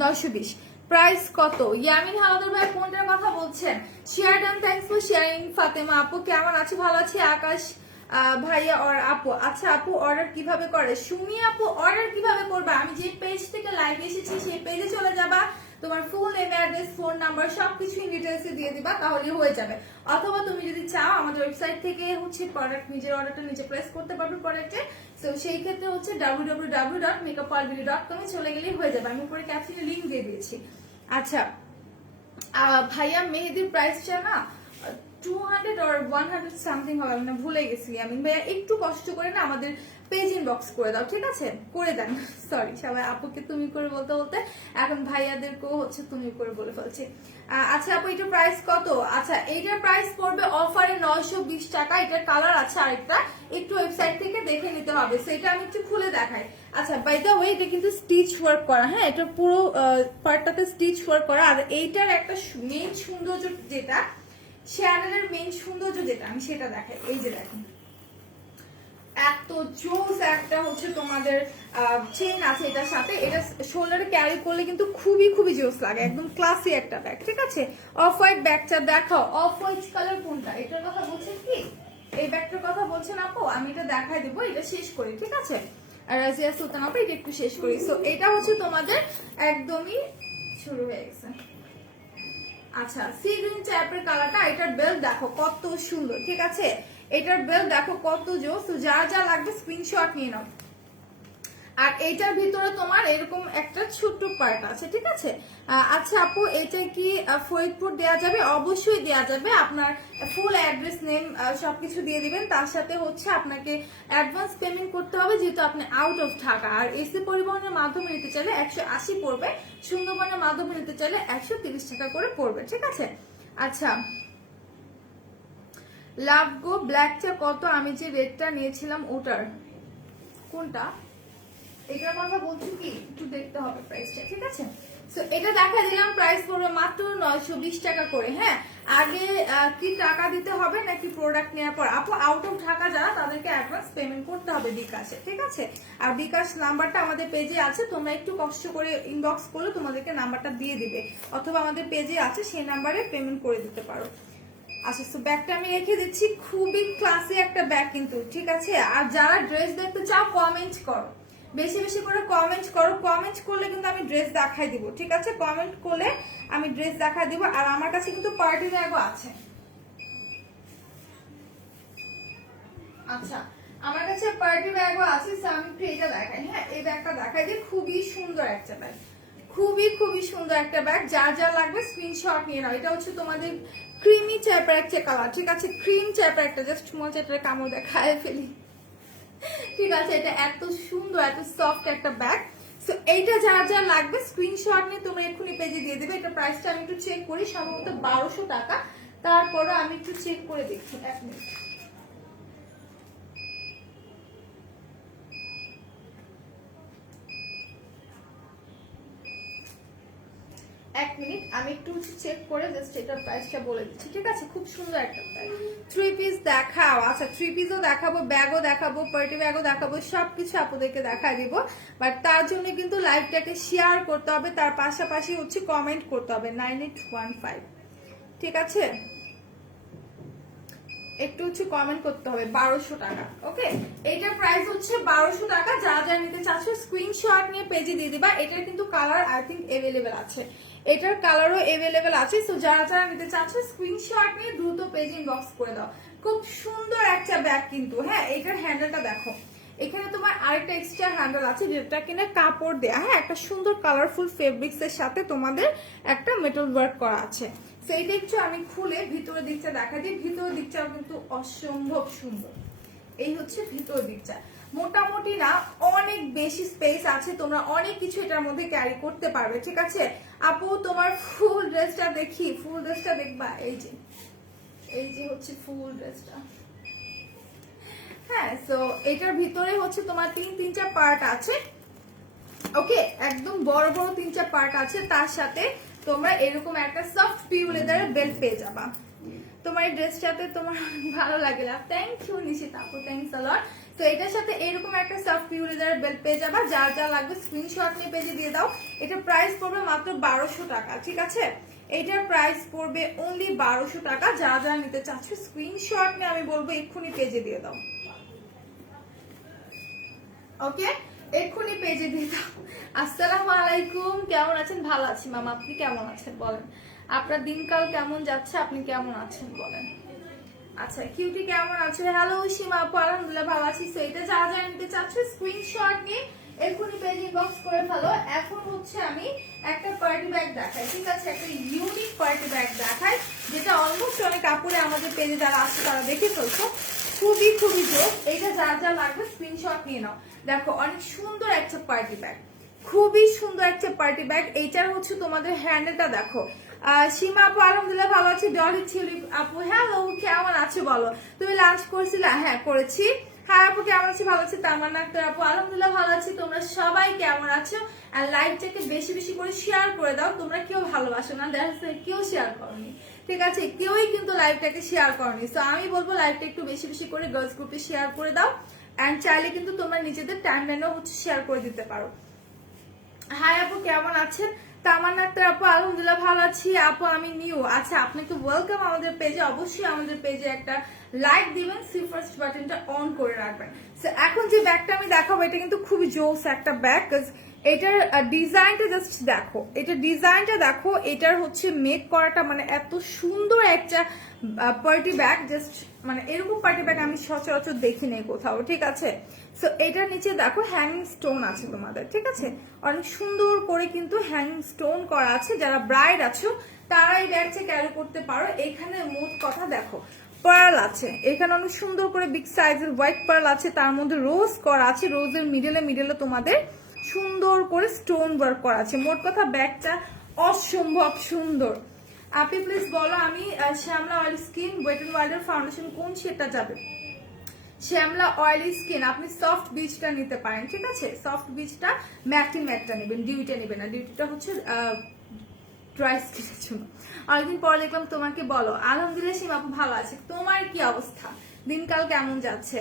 920। প্রাইস কত? ইয়ামিন হাওলাদার ভাই কোনটার কথা বলছেন? Share done, thanks for sharing. Fatema আপু কেমন আছো? ভালো আছি। আকাশ ভাইয়া আর আপু, আচ্ছা আপু অর্ডার কিভাবে করে? সুমি আপু অর্ডার কিভাবে করবা? আমি যে পেজ থেকে লাইভ এসেছি সেই পেজে চলে যাবা, তোমার full name, address, phone number সবকিছু ইন ডিটেইলসে দিয়ে দিবা, তাহলে হয়ে যাবে। অথবা তুমি যদি চাও আমাদের ওয়েবসাইট থেকে হচ্ছে প্রোডাক্ট, নিজের অর্ডারটা নিজে প্লেস করতে পারবে প্রোডাক্টে। তো সেই ক্ষেত্রে হচ্ছে www.makeupalvili.com এ চলে গেলেই হয়ে যাবে। আমি উপরে ক্যাপশনে লিংক দিয়ে দিয়েছি। আচ্ছা ভাইয়া মেহেদির প্রাইসটা না 200 or 100 সামথিং হবে, আমি ভুলে গেছি। আমি ভাইয়া একটু কষ্ট করে না আমাদের পেজ ইনবক্স করে দাও, ঠিক আছে? করে দেন। সরি, সবাই আপুকে তুমি করে বলতে বলতে এখন ভাইয়াদেরকেও হচ্ছে তুমি করে বলে ফেলছি। আচ্ছা আপু এটার প্রাইস কত? আচ্ছা এইটার প্রাইস পড়বে অফারে 920 টাকা। এটার কালার আছে আরেকটা, একটু ওয়েবসাইট থেকে দেখে নিতে হবে। সেটা আমি একটু খুলে দেখাই। আচ্ছা বাই দ্য ওয়ে এটা কিন্তু স্টিচ ওয়ার্ক করা, হ্যাঁ এটা পুরো পার্টটাতে স্টিচ ওয়ার্ক করা। আর এইটার একটা মেইন সৌন্দর্য যেটা, শ্যানেলের মেইন সৌন্দর্য যেটা, আমি সেটা দেখাই। এই যে দেখেন এত জোস একটা হচ্ছে তোমাদের চেইন আছে এটার সাথে, এটা শোল্ডারে ক্যারি করলে কিন্তু খুবই খুবই জোস লাগে, একদম ক্লাসি একটা ব্যাগ, ঠিক আছে? অফ হোয়াইট ব্যাগটা দেখাও, অফ হোয়াইট কালার কোনটা? এটার কথা বলছেন কি? এই ব্যাগটার কথা বলছেন আপু? আমি এটা দেখাই দেবো, এটা শেষ করি, ঠিক আছে? আর রাজিয়া সুলতান আপু এটা একটু শেষ করি। সো এটা হচ্ছে তোমাদের একদমই শুরু হয়ে গেছে। আচ্ছা সি গ্রিন টাইপের কালারটা, এটার বেল্ট দেখো কত সুন্দর, ঠিক আছে? এটার বেল্ট দেখো কত জোস। তো যা যা লাগবে স্ক্রিনশট নিয়ে নাও। আর এইটার ভিতরে তোমার এরকম একটা ছোট্ট পার্ট আছে, ঠিক আছে? আচ্ছা আপু এটা কি ফরিদপুর দেয়া যাবে? অবশ্যই দেয়া যাবে। আপনার ফুল অ্যাড্রেস, নেম সবকিছু দিয়ে দিবেন। তার সাথে হচ্ছে আপনাকে অ্যাডভান্স পেমেন্ট করতে হবে, যেহেতু আপনি আউট অফ ঢাকা। আর এসি পরিবহনের মাধ্যমে নিতে চাইলে 180 পড়বে, সুন্দরবনের মাধ্যমে নিতে চাইলে 130 টাকা করে পড়বে, ঠিক আছে? আচ্ছা লাভ গো ব্ল্যাকটা কত? আমি যে রেটটা নিয়েছিলাম ওটার কোনটা? এটার কথা বলছি কি, একটু দেখতে হবে প্রাইসটা, ঠিক আছে? সো এটা দেখা দিলাম, প্রাইস পড়বে মাত্র 920 টাকা করে। হ্যাঁ আগে কি টাকা দিতে হবে নাকি প্রোডাক্ট নেওয়ার পর? আপু আউট অফ ঢাকা যারা তাদেরকে অ্যাডভান্স পেমেন্ট করতে হবে বিকাশে, ঠিক আছে? আর বিকাশ নাম্বারটা আমাদের পেজে আছে, তোমরা একটু কষ্ট করে ইনবক্স করলে তোমাদেরকে নাম্বারটা দিয়ে দিবে, অথবা আমাদের পেজে আছে সেই নাম্বারে পেমেন্ট করে দিতে পারো। আচ্ছা তো ব্যাগটা আমি রেখে দিচ্ছি, খুবই ক্লাসি একটা ব্যাগ কিন্তু, ঠিক আছে? আর যারা ড্রেস দেখতে চাও কমেন্ট করো, বেশি বেশি করে কমেন্ট করো। কমেন্ট করলে কিন্তু আমি ড্রেস দেখাই দিব, ঠিক আছে? কমেন্ট করলে আমি ড্রেস দেখাই দিব। আর আমার কাছে কিন্তু পার্টি ব্যাগও আছে। আচ্ছা আমার কাছে পার্টি ব্যাগও আছে, আমি একটু এটা দেখাই। হ্যাঁ এই ব্যাগটা দেখাই যে খুবই সুন্দর একটা ব্যাগ, খুবই খুবই সুন্দর একটা ব্যাগ। যা যা লাগবে স্ক্রিনশট নিয়ে নাও। এটা হচ্ছে তোমাদের ক্রিমি টাইপের একটা কালার, ঠিক আছে? ক্রিম টাইপের একটা, জাস্ট মনে হচ্ছে কামড় দেখায় ফেলি, ঠিক আছে? এটা এত সুন্দর এত সফট একটা ব্যাগ। সো এইটা যা যা লাগবে স্ক্রিনশট নিয়ে তোমরা এক্ষুনি পেজে দিয়ে দেবে। এটা প্রাইসটা আমি একটু চেক করি, সম্ভবত 1200 টাকা। তারপরও আমি একটু চেক করে দেখছি, এক মিনিট। এক মিনিট আমি একটু চেক করে জাস্ট এটার প্রাইসটা বলে দিচ্ছি, ঠিক আছে? খুব সুন্দর একটা প্রাইস। 3 পিস দেখাও। আচ্ছা 3 পিসও দেখাবো, ব্যাগও দেখাবো, পার্টি ব্যাগও দেখাবো, সবকিছু আপনাদেরকে দেখাই দিব। বাট তার জন্য কিন্তু লাইভটাকে শেয়ার করতে হবে, তার পাশাপাশি হচ্ছে কমেন্ট করতে হবে 9815, ঠিক আছে? একটু হচ্ছে কমেন্ট করতে হবে। 1200 টাকা, ওকে? এটার প্রাইস হচ্ছে 1200 টাকা। যা যা নিতে চাচ্ছ স্ক্রিনশট নিয়ে পেজে দিয়ে দিবা। এটার কিন্তু কালার আই থিঙ্ক अवेलेबल আছে, এটার কালারও अवेलेबल আছে। সো যারা যারা নিতে চাচ্ছ স্ক্রিনশট নিয়ে দ্রুত পেজ ইনবক্স করে দাও। খুব সুন্দর একটা ব্যাগ কিন্তু। হ্যাঁ এটার হ্যান্ডেলটা দেখো, এখানে তোমার আরেকটা এক্সট্রা হ্যান্ডেল আছে যেটা কিনা কাপড় দেয়া। হ্যাঁ একটা সুন্দর কালারফুল ফেব্রিক্স এর সাথে তোমাদের একটা মেটাল ওয়ার্ক করা আছে। সেইটা একটু আমি খুলে ভিতরের দিকটা দেখা দিই। ভিতরের দিকটাও কিন্তু অসম্ভব সুন্দর। এই হচ্ছে ভিতরের দিকটা, মোটামুটি না অনেক বেশি স্পেস আছে, তোমরা অনেক কিছু এটার মধ্যে ক্যারি করতে পারবে, ঠিক আছে? আপু তোমার ফুল ড্রেসটা দেখি, ফুল ড্রেসটা দেখবা। এই যে এই যে হচ্ছে ফুল ড্রেসটা। হ্যাঁ সো এটার ভিতরে হচ্ছে তোমার তিনটা পার্ট আছে, ওকে? একদম বড় বড় 3টা পার্ট আছে। তার সাথে তোমরা এরকম একটা সফট পিউ লেদারের বেল্ট পেয়ে যাবা। তোমার এই ড্রেসটাতে তোমার ভালো লাগে না? থ্যাংক ইউ নিশিতা আপু, থ্যাঙ্কস আ লট। তো এটার সাথে এরকম একটা সফট পিউ লেদারের বেল্ট পেয়ে যাবা। যা যা লাগবে স্ক্রিনশট নিয়ে পেজে দিয়ে দাও। এটা প্রাইস পড়বে মাত্র 1200 টাকা, ঠিক আছে? এটার প্রাইস পড়বে অনলি 1200 টাকা। যা যা নিতে চাচ্ছ স্ক্রিনশট নিয়ে আমি বলবো এক্ষুনি পেজে দিয়ে দাও। ওকে, এক্ষুনি পেজে দিয়ে দাও। আসসালামু আলাইকুম, কেমন আছেন? ভালো আছি মামা, আপনি কেমন আছেন বলেন? আপনার দিনকাল কেমন যাচ্ছে? আপনি কেমন আছেন বলেন? আচ্ছা, কিউটি কেমন আছে? হ্যালো সীমা আপু, আলহামদুলিল্লাহ ভালো আছি। সো এটা যা যা নিতে চাচ্ছ স্ক্রিনশট নিয়ে এক্ষুনি পেজ ইনবক্স করে ফেলো। এখন হচ্ছে আমি একটা পার্টি ব্যাগ দেখাই, ঠিক আছে? একটা ইউনিক পার্টি ব্যাগ দেখাই, যেটা অলমোস্ট অনেক কাপড়ে আমাদের পেজে যারা আছে তারা দেখে ফেলছো। খুবই খুবই জোর। এইটা যা যা লাগবে স্ক্রিনশট নিয়ে নাও। দেখো অনেক সুন্দর একটা পার্টি ব্যাগ, খুবই সুন্দর একটা পার্টি ব্যাগ। এইটার হচ্ছে তোমাদের হ্যান্ডেলটা দেখো। সীমা আপু আলহামদুলিল্লাহ ভালো আছি। ডলি টিউলিপ আপু হ্যালো, কেমন আছো বলো? তুমি লাঞ্চ করছিলে? হ্যাঁ করেছি। হ্যাঁ আপু কেমন আছি? ভালো আছি। তামান্না আক্তার আপু আলহামদুলিল্লাহ ভালো আছি। তোমরা সবাই কেমন আছো? আর লাইভটাকে বেশি বেশি করে শেয়ার করে দাও। তোমরা কেউ ভালোবাসো না, দেখা যাচ্ছে কেউ শেয়ার করনি, ঠিক আছে? কেউই কিন্তু লাইভটাকে শেয়ার করনি। তো আমি বলবো লাইভটা একটু বেশি বেশি করে গার্লস গ্রুপে শেয়ার করে দাও। এন্ড চাইলে কিন্তু তোমরা নিজেদের টাইমলাইনেও হচ্ছে শেয়ার করে দিতে পারো। হাই আপু কেমন আছেন? তামান্না আক্তার আপু আলহামদুলিল্লাহ ভালো আছি। আপু আমি নিউ। আচ্ছা, আপনাকে ওয়েলকাম আমাদের পেজে। অবশ্যই আমাদের পেজে একটা লাইক দিবেন, সি ফার্স্ট বাটনটা অন করে রাখবেন। এখন যে ব্যাগটা আমি দেখাবো এটা কিন্তু খুবই জোস একটা ব্যাগ। এটার ডিজাইনটা জাস্ট দেখো, এটা ডিজাইনটা দেখো, এটার হচ্ছে মেক করাটা মানে এত সুন্দর একটা পার্টি ব্যাগ। জাস্ট মানে এরকম পার্টি ব্যাগ আমি সচরাচর দেখি নেই কোথাও, ঠিক আছে? সো এটার নিচে দেখো হ্যাঙ্গিং স্টোন আছে তোমাদের, ঠিক আছে? অনেক সুন্দর করে কিন্তু হ্যাঙ্গিং স্টোন করা আছে। যারা ব্রাইড আছো তারা এই ব্যাগটা ক্যারি করতে পারো। এখানে মোট কথা দেখো পার্ল আছে, এখানে অনেক সুন্দর করে বিগ সাইজের হোয়াইট পার্ল আছে, তার মধ্যে রোজ করা আছে। রোজের মিডলে মিডলে তোমাদের সুন্দর করে স্টোন ওয়ার্ক করা আছে। মোট কথা ব্যাগটা অসম্ভব সুন্দর। আপনি প্লিজ বলো, আমি শ্যামলা অয়েল স্কিন ওয়েট এন্ড ওয়াইল্ডের ফাউন্ডেশন কোন শেডটা যাবে? শ্যামলা অয়েলি স্কিন আপনি সফট বিচটা নিতে পারেন, ঠিক আছে? সফট বিচটা ম্যাটটি ম্যাটটা নেবেন, ডিউটিটা নেবেন না। ডিউটিটা হচ্ছে ড্রাই স্কিনের জন্য। অনেকদিন পর দেখলাম তোমাকে। বলো আলহামদুলিল্লাহ সীমা আপু ভালো আছে। তোমার কি অবস্থা? দিনকাল কেমন যাচ্ছে?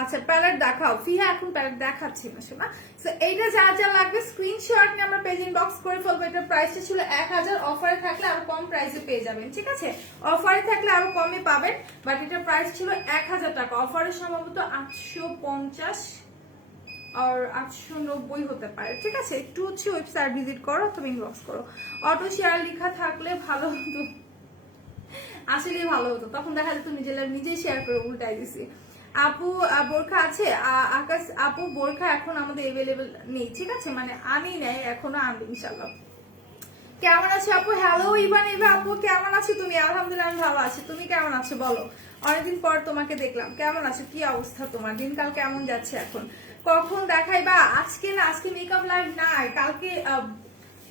আচ্ছা প্যালেট দেখাও। ফিহা এখন প্যালেট দেখাচ্ছি না শোনা। সো এইটা যা যা লাগবে স্ক্রিনশট নিয়ে আমরা পেজ ইনবক্স করে ফেলবো। এটার প্রাইসটা ছিল 1000, অফারে থাকলে আরো কম প্রাইসে পেয়ে যাবেন, ঠিক আছে? অফারে থাকলে আরো কমে পাবেন, বাট এটার প্রাইস ছিল 1000 টাকা। অফারে সম্ভবত 850 আর 890 হতে পারে, ঠিক আছে? একটু হচ্ছে ওয়েবসাইট ভিজিট করো অথবা ইনবক্স করো। অটো শেয়ার লেখা থাকলে ভালো হতো, আসলেই ভালো হতো। তখন দেখা যেত নিজেই শেয়ার করে উল্টাই দিছি। আপু বোরখা আছে? আকাশ আপু বোরখা এখন আমাদের এভেলেবেল নেই, ঠিক আছে? মানে আমি নেই, এখনো আনবো ইনশাল্লাহ। কেমন আছো আপু? হ্যালো ইভান ইভা আপু কেমন আছো তুমি? আলহামদুলিল্লাহ আমি ভালো আছি। তুমি কেমন আছো বলো? অনেকদিন পর তোমাকে দেখলাম। কেমন আছো? কি অবস্থা তোমার? দিনকাল কেমন যাচ্ছে এখন? কখন দেখাই বা? আজকে না, আজকে মেকআপ লাইভ নাই। কালকে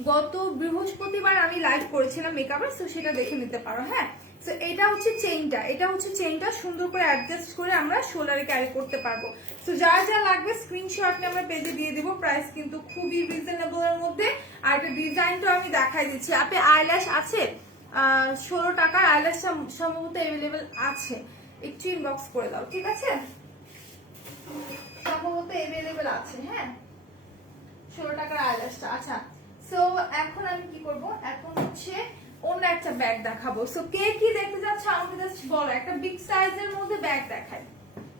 গত বৃহস্পতিবার আমি লাইভ করেছিলাম মেকআপের, তো সেটা দেখে নিতে পারো। হ্যাঁ, তো এটা হচ্ছে চেইনটা, এটা হচ্ছে চেইনটা সুন্দর করে অ্যাডজাস্ট করে আমরা শোল্ডারে ক্যারি করতে পারবো। তো যা যা লাগবে স্ক্রিনশট নিয়ে আমরা পেজে দিয়ে দিব। প্রাইস কিন্তু খুবই রিজনেবল এর মধ্যে। আর এটা ডিজাইনটা আমি দেখাই দিচ্ছি। আপনি আইল্যাশ আছে 16 টাকার আইল্যাশটা সম্ভবত অ্যাভেলেবেল আছে, একটু ইনবক্স করে দাও, ঠিক আছে? সম্ভবত অ্যাভেলেবেল আছে। হ্যাঁ 16 টাকার আইল্যাশটা। আচ্ছা, সো এখন আমি কি করব? এখন হচ্ছে অন্য একটা ব্যাগ দেখাবো। সো কে কি দেখতে যাচ্ছে আমাকে জাস্ট বলো। একটা বিগ সাইজের মধ্যে ব্যাগ দেখাই,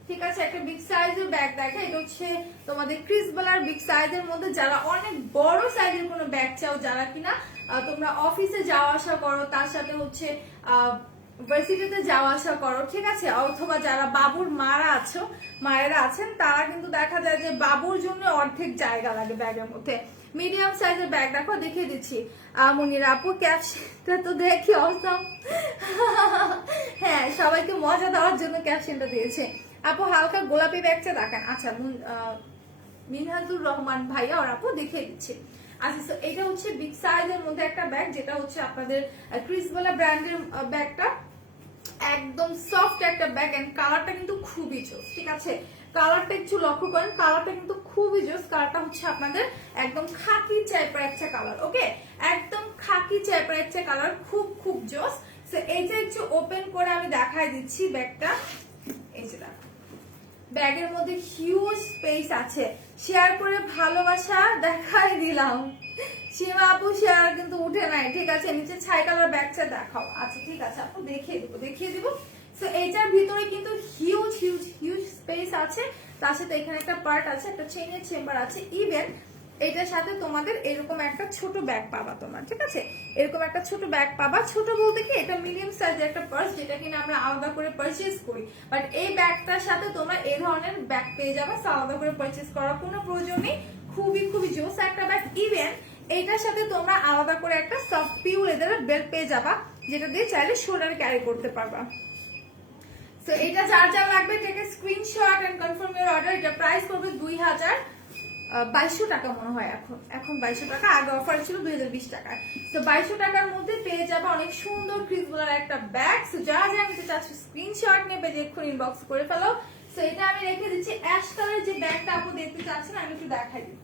ঠিক আছে? একটা বিগ সাইজের ব্যাগ দেখাই। এটা হচ্ছে তোমাদের ক্রিস বেলার বিগ সাইজের মধ্যে। যারা অনেক বড় সাইজের কোনো ব্যাগ চাও, যারা কিনা তোমরা অফিসে যাওয়া আসা করো, তার সাথে হচ্ছে ভার্সিটিতে যাওয়া আসা করো, ঠিক আছে? অথবা যারা বাবুর মায়েরা আছেন, তারা কিন্তু দেখা যায় যে বাবুর জন্য অর্ধেক জায়গা লাগে ব্যাগের মধ্যে। মিডিয়াম সাইজের ব্যাগ দেখো, দেখিয়ে দিচ্ছি। মনিরা আপু ক্যাপশনটা তো দেখি অসম। হ্যাঁ, সবাইকে মজা দেওয়ার জন্য ক্যাপশনটা দিয়েছে। আপু হালকা গোলাপি ব্যাগটা দেখান। আচ্ছা, মিনহাজুর রহমান ভাইয়া আর আপু দেখিয়ে দিচ্ছে। আচ্ছা, তো এটা হচ্ছে বিগ সাইজের মধ্যে একটা ব্যাগ, যেটা হচ্ছে আপনাদের ক্রিসবেলা ব্র্যান্ডের ব্যাগটা। একদম সফট একটা ব্যাগ এন্ড কালারটা কিন্তু খুবই জোস, ঠিক আছে? কালারটা একটু লক্ষ্য করেন, কালারটা কিন্তু খুবই জোস। কালারটা হচ্ছে আপনাদের একদম খাকি টাইপের একটা কালার। ওকে, একদম খাকি টাইপের একটা কালার, খুব খুব জোস। সো এইটা একটু ওপেন করে আমি দেখাই দিচ্ছি ব্যাগটা। এই যে দেখো, ব্যাগের মধ্যে হিউজ স্পেস আছে। শেয়ার করে ভালোবাসা দেখাই দিলাম। সীমা আপু শেয়ার কিন্তু উঠে নাই, ঠিক আছে। নিচে ছাই কালার ব্যাগটা দেখাও। আচ্ছা ঠিক আছে আপু, দেখিয়ে দিব। সো এইটার ভিতরে কিন্তু হিউজ হিউজ হিউজ স্পেস আছে, তার সাথে এখানে একটা পার্ট আছে, একটা চেইনের চেম্বার আছে। ইভেন এটার সাথে তোমাদের এরকম একটা ছোট ব্যাগ পাবা তোমরা, ঠিক আছে। এরকম একটা ছোট ব্যাগ পাবা। ছোট বলতে কি, এটা মিডিয়াম সাইজের একটা পার্স, যেটা কিনা আমরা আলাদা করে পারচেজ করি। বাট এই ব্যাগটার সাথে তোমরা এই ধরনের ব্যাগ পেয়ে যাবে, আলাদা করে পারচেজ করার কোনো প্রয়োজন নেই। খুবই খুবই জোস একটা ব্যাগ। ইভেন এইটার সাথে তোমরা আলাদা করে একটা সফট পিউ লেদারের বেল্ট পেয়ে যাবা, যেটা দিয়ে চাইলে শোল্ডারে ক্যারি করতে পারবা। সো এটা যার যার লাগবে take a screenshot and confirm your order. এটা প্রাইস পড়বে 2200 টাকা মনে হয়। এখন 2200 টাকা, আগে অফার ছিল 2020 টাকা। তো 2200 টাকার মধ্যে পেয়ে যাবে অনেক সুন্দর ক্রিসবলার একটা ব্যাগ। সো যারা যারা নিতে চাচ্ছ স্ক্রিনশট নেবে, যে এক্ষুনি ইনবক্স করে ফেলো। সো এটা আমি রেখে দিচ্ছি। অ্যাশ কালারের যে ব্যাগটা আপু দেখতে চাচ্ছেন, আমি একটু দেখাই দিই।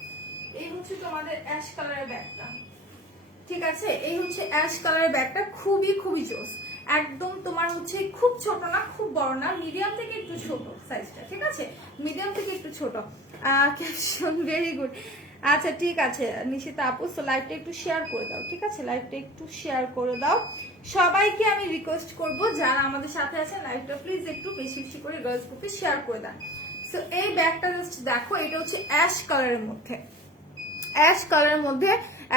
এই হচ্ছে তোমাদের অ্যাশ কালারের ব্যাগটা, ঠিক আছে। এই হচ্ছে অ্যাশ কালারের ব্যাগটা, খুবই খুবই জোস। একদম তোমার হচ্ছে খুব ছোট না, খুব বড় না, মিডিয়াম থেকে একটু ছোট সাইজটা, ঠিক আছে। মিডিয়াম থেকে একটু ছোট। Caption very good. আচ্ছা ঠিক আছে নিশিতা আপু, তো লাইভটা একটু শেয়ার করে দাও, ঠিক আছে। লাইভটা একটু শেয়ার করে দাও। সবাইকে আমি রিকোয়েস্ট করব, যারা আমাদের সাথে আছেন, লাইভটা প্লিজ একটু বেশি বেশি করে গার্লস গ্রুপে শেয়ার করে দেন। সো এই ব্যাগটা জাস্ট দেখো, এটা হচ্ছে অ্যাশ কালারের মধ্যে, অ্যাশ কালারের মধ্যে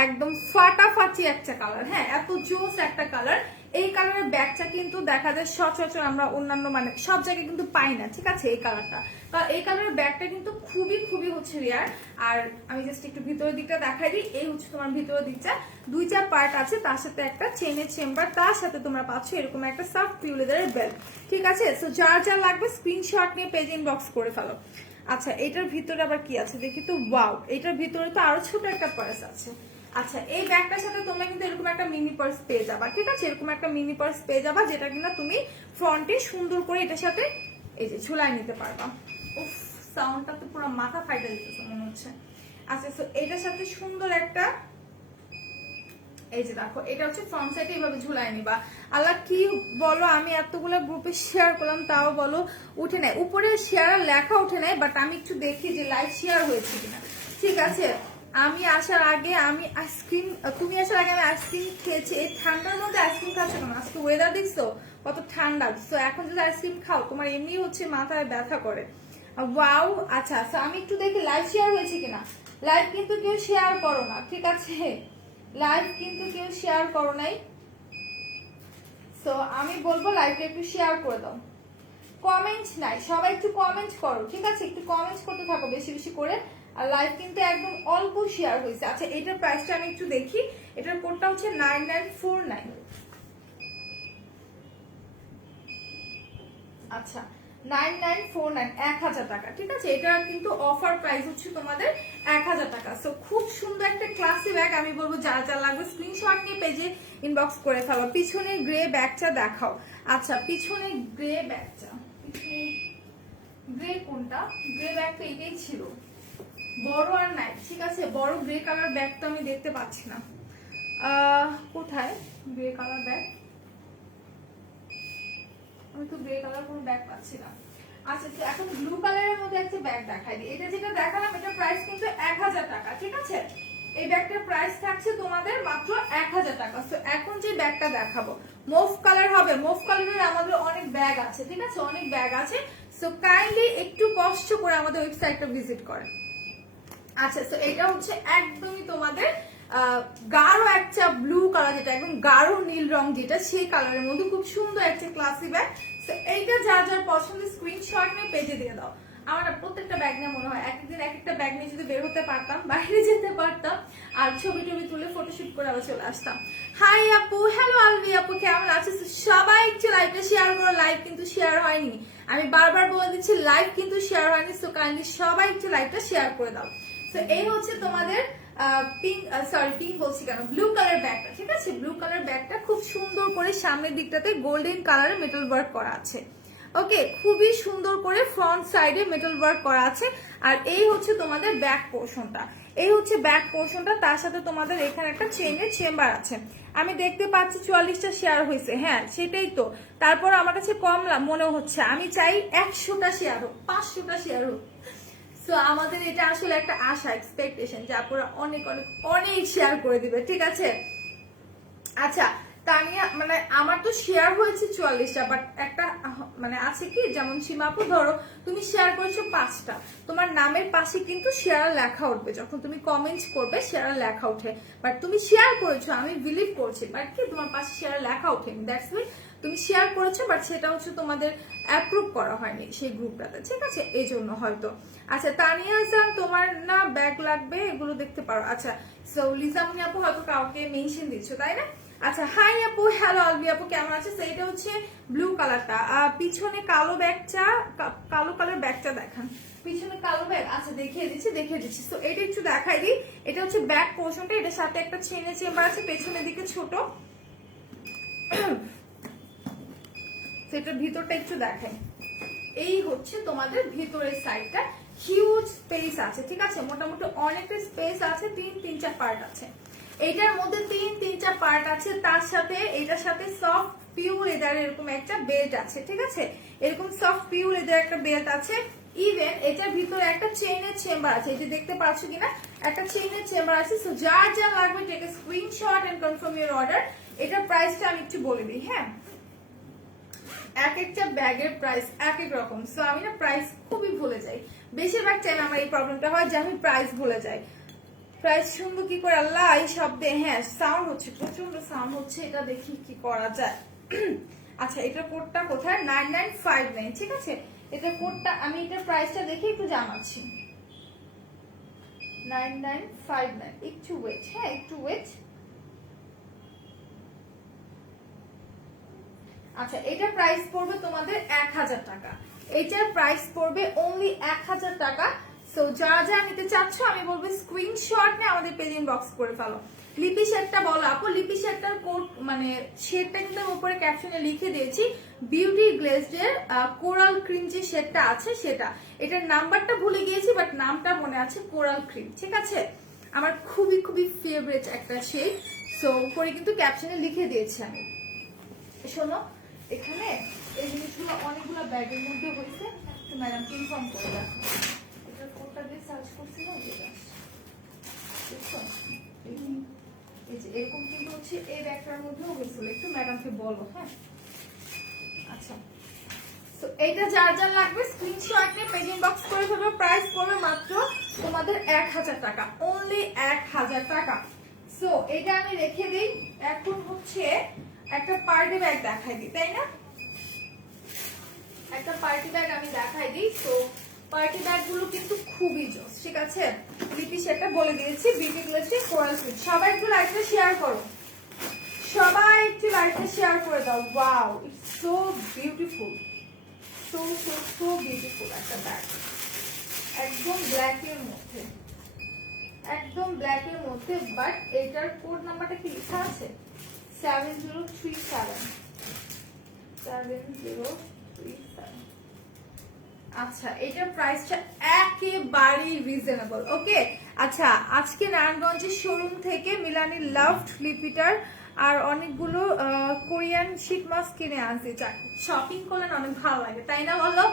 একদম ফাটাফাটি একটা কালার। হ্যাঁ, এত জোস একটা কালার। এই কালারের ব্যাগটা কিন্তু দেখা যায় সচরাচর আমরা অন্যান্য মানে সব জায়গায় কিন্তু পাই না, ঠিক আছে। এই কালারটা, কারণ এই কালারের ব্যাগটা কিন্তু খুবই খুবই হচ্ছে রেয়ার। আর আমি জাস্ট একটু ভিতরের দিকটা দেখাই দিই। এই হচ্ছে তোমার ভিতরের দিকটা, দুইটা পার্ট আছে, তার সাথে একটা চেইনের চেম্বার, তার সাথে তোমরা পাচ্ছ এরকম একটা সফট পিউ লেদারের বেল্ট, ঠিক আছে। সো যার যার লাগবে স্ক্রিনশট নিয়ে পেজ ইনবক্স করে ফেলো। আচ্ছা এটার ভিতরে আবার কি আছে দেখি তো। ওয়াও, এটার ভিতরে তো আরো ছোট একটা পার্স আছে। আচ্ছা এই ব্যাগটার সাথে তোমরা কিন্তু এরকম একটা মিনি পার্স পেয়ে যাবা, ঠিক আছে। এরকম একটা মিনি পার্স পেয়ে যাবা, যেটা কিনা তুমি ফ্রন্টে সুন্দর করে এটার সাথে এই যে ঝুলাই নিতে পারবা। উফ, সাউন্ডটা তো পুরো মাথা ফাইটা দিতেছে মনে হচ্ছে। আচ্ছা সো এটার সাথে সুন্দর একটা, এই যে দেখো, এটা হচ্ছে ফ্রন্ট সাইডে এইভাবে ঝুলাই নিবা। আল্লাহ কি বলো, আমি এতগুলো গ্রুপে শেয়ার করলাম, তাও বলো উঠে নেয়। উপরে শেয়ার লেখা উঠে নেয়, বাট আমি একটু দেখি যে লাইভ শেয়ার হয়েছে কিনা, ঠিক আছে। আমি আসার আগে আমি আইসক্রিম, তুমি আসার আগে আমি আইসক্রিম খেয়েছি। এই ঠান্ডার মধ্যে আইসক্রিম খাচ্ছ কেন? আজকে ওয়েদার দেখছো কত ঠান্ডা। তো এখন যদি আইসক্রিম খাও, তোমার এমনি হচ্ছে মাথায় ব্যথা করে। ওয়াও, আচ্ছা আমি একটু দেখি লাইভ শেয়ার হয়েছে কিনা। লাইভ কিন্তু কেউ শেয়ার করো না, ঠিক আছে। লাইভ কিন্তু কেউ শেয়ার করো নাই। সো আমি বলবো লাইভটা একটু শেয়ার করে দাও। কমেন্ট নাই, সবাই একটু কমেন্ট করো, ঠিক আছে। একটু কমেন্ট করতে থাকো বেশি বেশি করে। আর লাইভ কিন্তু একদম অল্প শেয়ার হয়েছে। আচ্ছা এটার প্রাইসটা আমি একটু দেখি। এটার কোডটা হচ্ছে 9949। আচ্ছা 9949, 1000 টাকা, ঠিক আছে। এটা কিন্তু অফার প্রাইস হচ্ছে তোমাদের 1000 টাকা। সো খুব সুন্দর একটা ক্লাসি ব্যাগ। আমি বলবো যার যার লাগবে স্ক্রিনশট নিয়ে পেজে ইনবক্স করে ফেলো। পিছনে গ্রে ব্যাগটা দেখাও। আচ্ছা পিছনে গ্রে ব্যাগটা, গ্রে কোনটা? গ্রে ব্যাগটা এটাই ছিল, বড় আর নাই, ঠিক আছে। বড় গ্রে কালার ব্যাগটা আমি দেখতে পাচ্ছি না। কোথায় গ্রে কালার ব্যাগ? আমি তো গ্রে কালার কোনো ব্যাগ পাচ্ছি না। আচ্ছা তো এখন ব্লু কালারের মধ্যে একটা ব্যাগ দেখাই দিই। এটা যেটা দেখালাম, এটা প্রাইস কিন্তু 1000 টাকা, ঠিক আছে। এই ব্যাগটার প্রাইস থাকছে তোমাদের মাত্র 1000 টাকা। তো এখন যে ব্যাগটা দেখাবো মুভ কালার হবে। মুভ কালারের আমাদের অনেক ব্যাগ আছে, ঠিক আছে, অনেক ব্যাগ আছে। সো কাইন্ডলি একটু কষ্ট করে আমাদের ওয়েবসাইটটা ভিজিট করেন। আচ্ছা তো এটা হচ্ছে একদমই তোমাদের গাঢ় একটা ব্লু কালার, যেটা একদম গাঢ় নীল রং, যেটা সেই কালারের মধ্যে খুব সুন্দর একটা ক্লাসি ব্যাগ। তো এইটা যার যার পছন্দের স্ক্রিনশট নিয়ে পেজে দিয়ে দাও। আমার প্রত্যেকটা ব্যাগ নিয়ে মনে হয় একদিন এক একটা ব্যাগ নিয়ে যদি বের হতে পারতাম, বাইরে যেতে পারতাম, আর ছবি টবি তুলে ফটোশুট করে আবার চলে আসতাম। হাই আপু, হ্যালো আলভি আপু, কেমন আছিস? সবাই একটু লাইভটা শেয়ার করো। লাইভ কিন্তু শেয়ার হয়নি, আমি বারবার বলে দিচ্ছি, লাইভ কিন্তু শেয়ার হয়নি। সো কাইন্ডলি সবাই একটু লাইভটা শেয়ার করে দাও। তো এই হচ্ছে তোমাদের পিঙ্ক বলছি কেন, ব্লু কালার ব্যাগটা, ঠিক আছে। ব্লু কালার ব্যাগটা খুব সুন্দর করে সামনের দিকটাতে গোল্ডেন কালারের মেটাল ওয়ার্ক করা আছে। ওকে, খুবই সুন্দর করে ফ্রন্ট সাইডে মেটাল ওয়ার্ক করা আছে। আর এই হচ্ছে তোমাদের ব্যাক পোর্শনটা, এই হচ্ছে ব্যাক পোর্শনটা। তার সাথে তোমাদের এখানে একটা চেইনের চেম্বার আছে। আমি দেখতে পাচ্ছি 44টা শেয়ার হয়েছে। হ্যাঁ সেটাই তো, তারপর আমার কাছে কম মনে হচ্ছে। আমি চাই 100টা শেয়ার হোক, 500টা শেয়ার হোক। সো আমাদের এটা আসলে একটা আশা, এক্সপেকটেশন যে আপনারা অনেক অনেক অনেক শেয়ার করে দিবে, ঠিক আছে? আচ্ছা তানিয়া, মানে আমার তো শেয়ার হয়েছে 44টা, বাট একটা মানে আছে কি, যেমন সীমাপু ধরো তুমি শেয়ার করেছো 5টা, তোমার নামের পাশে কিন্তু শেয়ার লেখা উঠবে, যখন তুমি কমেন্ট করবে শেয়ার লেখা উঠে, বাট তুমি শেয়ার করেছো আমি বিলিভ করছি, বাট কি তোমার পাশে শেয়ার লেখা ওঠেনি, দ্যাটস ওয়াই তুমি শেয়ার করেছো, বাট সেটা হচ্ছে তোমাদের অ্যাপ্রুভ করা হয়নি সেই গ্রুপটাতে, ঠিক আছে, এই জন্য হয়তো। আচ্ছা তানিয়া হাসান, তোমার না ব্যাগ লাগবে, এগুলো দেখতে পারো। আচ্ছা সো লিজামনি আপু হয়তো কাউকে মেনশন দিচ্ছ, তাই না? আচ্ছা হাই আপু, হ্যালো আলবি আপু, কেমন আছে? সেইটা হচ্ছে ব্লু কালারটা, পিছনে কালো ব্যাগটা, কালো কালার ব্যাগটা দেখান, পিছনে কালো ব্যাগ। আচ্ছা দেখিয়ে দিচ্ছি। তো এটা একটু দেখাই দিই, এটা হচ্ছে ব্যাক পোর্শনটা, এটার সাথে একটা চেনের চেম্বার আছে, পেছনের দিকে ছোট, সেটার ভিতরটা একটু দেখাই। এই হচ্ছে তোমাদের ভিতরের সাইডটা, হিউজ স্পেস আছে, ঠিক আছে, মোটামুটি অনেকটা স্পেস আছে, 3-4 পার্ট আছে এইটার মধ্যে, 3-4 পার্ট আছে, তার সাথে এটার সাথে সফট পিওর লেদার এরকম একটা বেল্ট আছে, ঠিক আছে, এরকম সফট পিওর লেদার একটা বেল্ট আছে। ইভেন এটার ভিতরে একটা চেইনের চেম্বার আছে, এই যে দেখতে পাচ্ছ কিনা, একটা চেইনের চেম্বার আছে। সো যার যা লাগবে take a screenshot and confirm your order. এটার প্রাইসটা আমি একটু বলে দিই, হ্যাঁ, এক একটা ব্যাগের প্রাইস এক এক রকম, সো আমি না প্রাইস খুবই ভুলে যাই, বেশিরভাগ টাইম আমার এই প্রবলেমটা হয় যে আমি প্রাইস ভুলে যাই। প্রাইস শুনবো কি করে আল্লাহ এই শব্দে, হ্যাঁ সাউন্ড হচ্ছে, প্রচন্ড সাউন্ড হচ্ছে, এটা দেখি কি করা যায়। আচ্ছা এটার কোডটা কোথায়, 9959, ঠিক আছে, এটার কোডটা আমি, এটার প্রাইসটা দেখে একটু জানাচ্ছি, 9959, একটু ওয়েট, হ্যাঁ একটু ওয়েট। আচ্ছা এটার প্রাইস পড়বে তোমাদের 1000 টাকা, এটার প্রাইস পড়বে অনলি 1000 টাকা। সো যারা যারা নিতে চাচ্ছ আমি বলবো স্ক্রিনশট নিয়ে আমাদের পেজ ইনবক্স করে ফেলো। লিপি শেডটা বলো আপু, লিপি শেডটার কোড মানে শেডটা কিন্তু উপরে ক্যাপশনে লিখে দিয়েছি, বিউটি গ্লেজড এর কোরাল ক্রিম যে শেডটা আছে সেটা, এটার নাম্বারটা ভুলে গিয়েছি বাট নামটা মনে আছে, কোরাল ক্রিম, ঠিক আছে, আমার খুবই খুবই ফেভারিট একটা শেড। সো উপরে কিন্তু ক্যাপশনে লিখে দিয়েছি আমি। শোনো এখানে এই জিনিসগুলো অনেকগুলো ব্যাগের মধ্যে হয়েছে, একটু ম্যাডামকে ইনফর্ম করে রাখো, এটা কোডটা দিয়ে সার্চ করছি না, যেটা দেখছো এই যে এরকম কিন্তু হচ্ছে এই ব্যাগটার মধ্যেও হয়েছিল, একটু ম্যাডামকে বলো, হ্যাঁ। আচ্ছা সো এইটা যার যার লাগবে স্ক্রিনশট নিয়ে পেজ ইনবক্স করে ফেলো, প্রাইস পড়বে মাত্র তোমাদের 1000 টাকা, অনলি 1000 টাকা। সো এটা আমি রেখে দিই, এখন হচ্ছে একটা পার্টি ব্যাগ দেখাই দিই, তাই না, একটা পার্টি ব্যাগ আমি দেখাই দিই। তো পার্টি ব্যাগ গুলো কিন্তু খুবই জোস, ঠিক আছে, লিপি সেটা বলে দিয়েছি, বিউটি গ্লেজড কোরাল সুইট। সবাই একটু লাইভটা শেয়ার করো, সবাই একটু লাইভটা শেয়ার করে দাও। Wow it's so beautiful, so so so beautiful একটা ব্যাগ, একদম ব্ল্যাকের মধ্যে, একদম ব্ল্যাকের মধ্যে, বাট এটার কোড নাম্বারটা কি লেখা আছে, 7037, 7037। আচ্ছা এটার প্রাইসটা একেবারেই রিজনেবল, ওকে। আচ্ছা আজকে নারায়ণগঞ্জের শোরুম থেকে মিলানি লাভড লিপিটার আর অনেকগুলো কোরিয়ান শীট মাস্ক কিনে আনছি, শপিং করলে অনেক ভালো লাগে, তাই না বলো?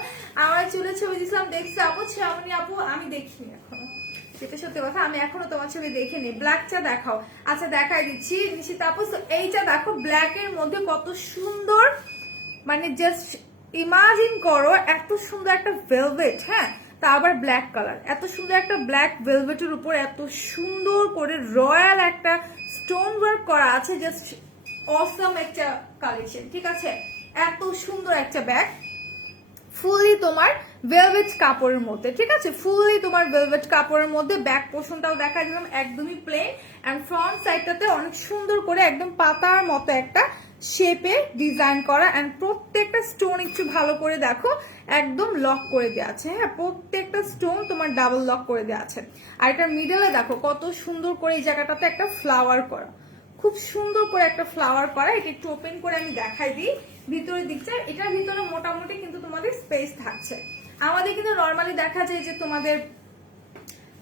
আমরা চুলে ছবি দিয়েছিলাম, দেখছি আপু, শ্রাবণী আপু, আমি দেখিনি এখনো, যেটা সত্যি কথা, আমি এখনো তোমার ছবি দেখিনি। ব্ল্যাকটা দেখাও, আচ্ছা দেখাই দিচ্ছি নিশিতা আপু। এইটা দেখো ব্ল্যাকের মধ্যে কত সুন্দর, মানে জাস্ট ইমাজিন করো এত সুন্দর একটা ভেলভেট, হ্যাঁ তা আবার ব্ল্যাক কালার, এত সুন্দর একটা ব্ল্যাক ভেলভেটের উপর এত সুন্দর করে রয়্যাল একটা স্টোন ওয়ার্ক করা আছে, জাস্ট অসম একটা কালেকশন, ঠিক আছে, এত সুন্দর একটা ব্যাগ, ফুললি তোমার ভেলভেট কাপড়ের মধ্যে, ঠিক আছে, ফুললি তোমার ভেলভেট কাপড়ের মধ্যে। ব্যাক পোর্শনটাও দেখা দিলাম একদমই প্লেন, এন্ড ফ্রন্ট সাইডটাতে অনেক সুন্দর করে একদম পাতার মতো একটা শেপে ডিজাইন করা, এন্ড প্রত্যেকটা স্টোন একটু ভালো করে দেখো একদম লক করে দেওয়া আছে, হ্যাঁ প্রত্যেকটা স্টোন তোমার ডাবল লক করে দেওয়া আছে। আর এটার মিডলে দেখো কত সুন্দর করে এই জায়গাটাতে একটা ফ্লাওয়ার করা, খুব সুন্দর করে একটা ফ্লাওয়ার করা। এটা একটু ওপেন করে আমি দেখাই দিই ভিতরের দিকটা, এটার ভিতরে মোটামুটি কিন্তু তোমাদের স্পেস থাকছে। আমাদের কিন্তু নর্মালি দেখা যায় যে তোমাদের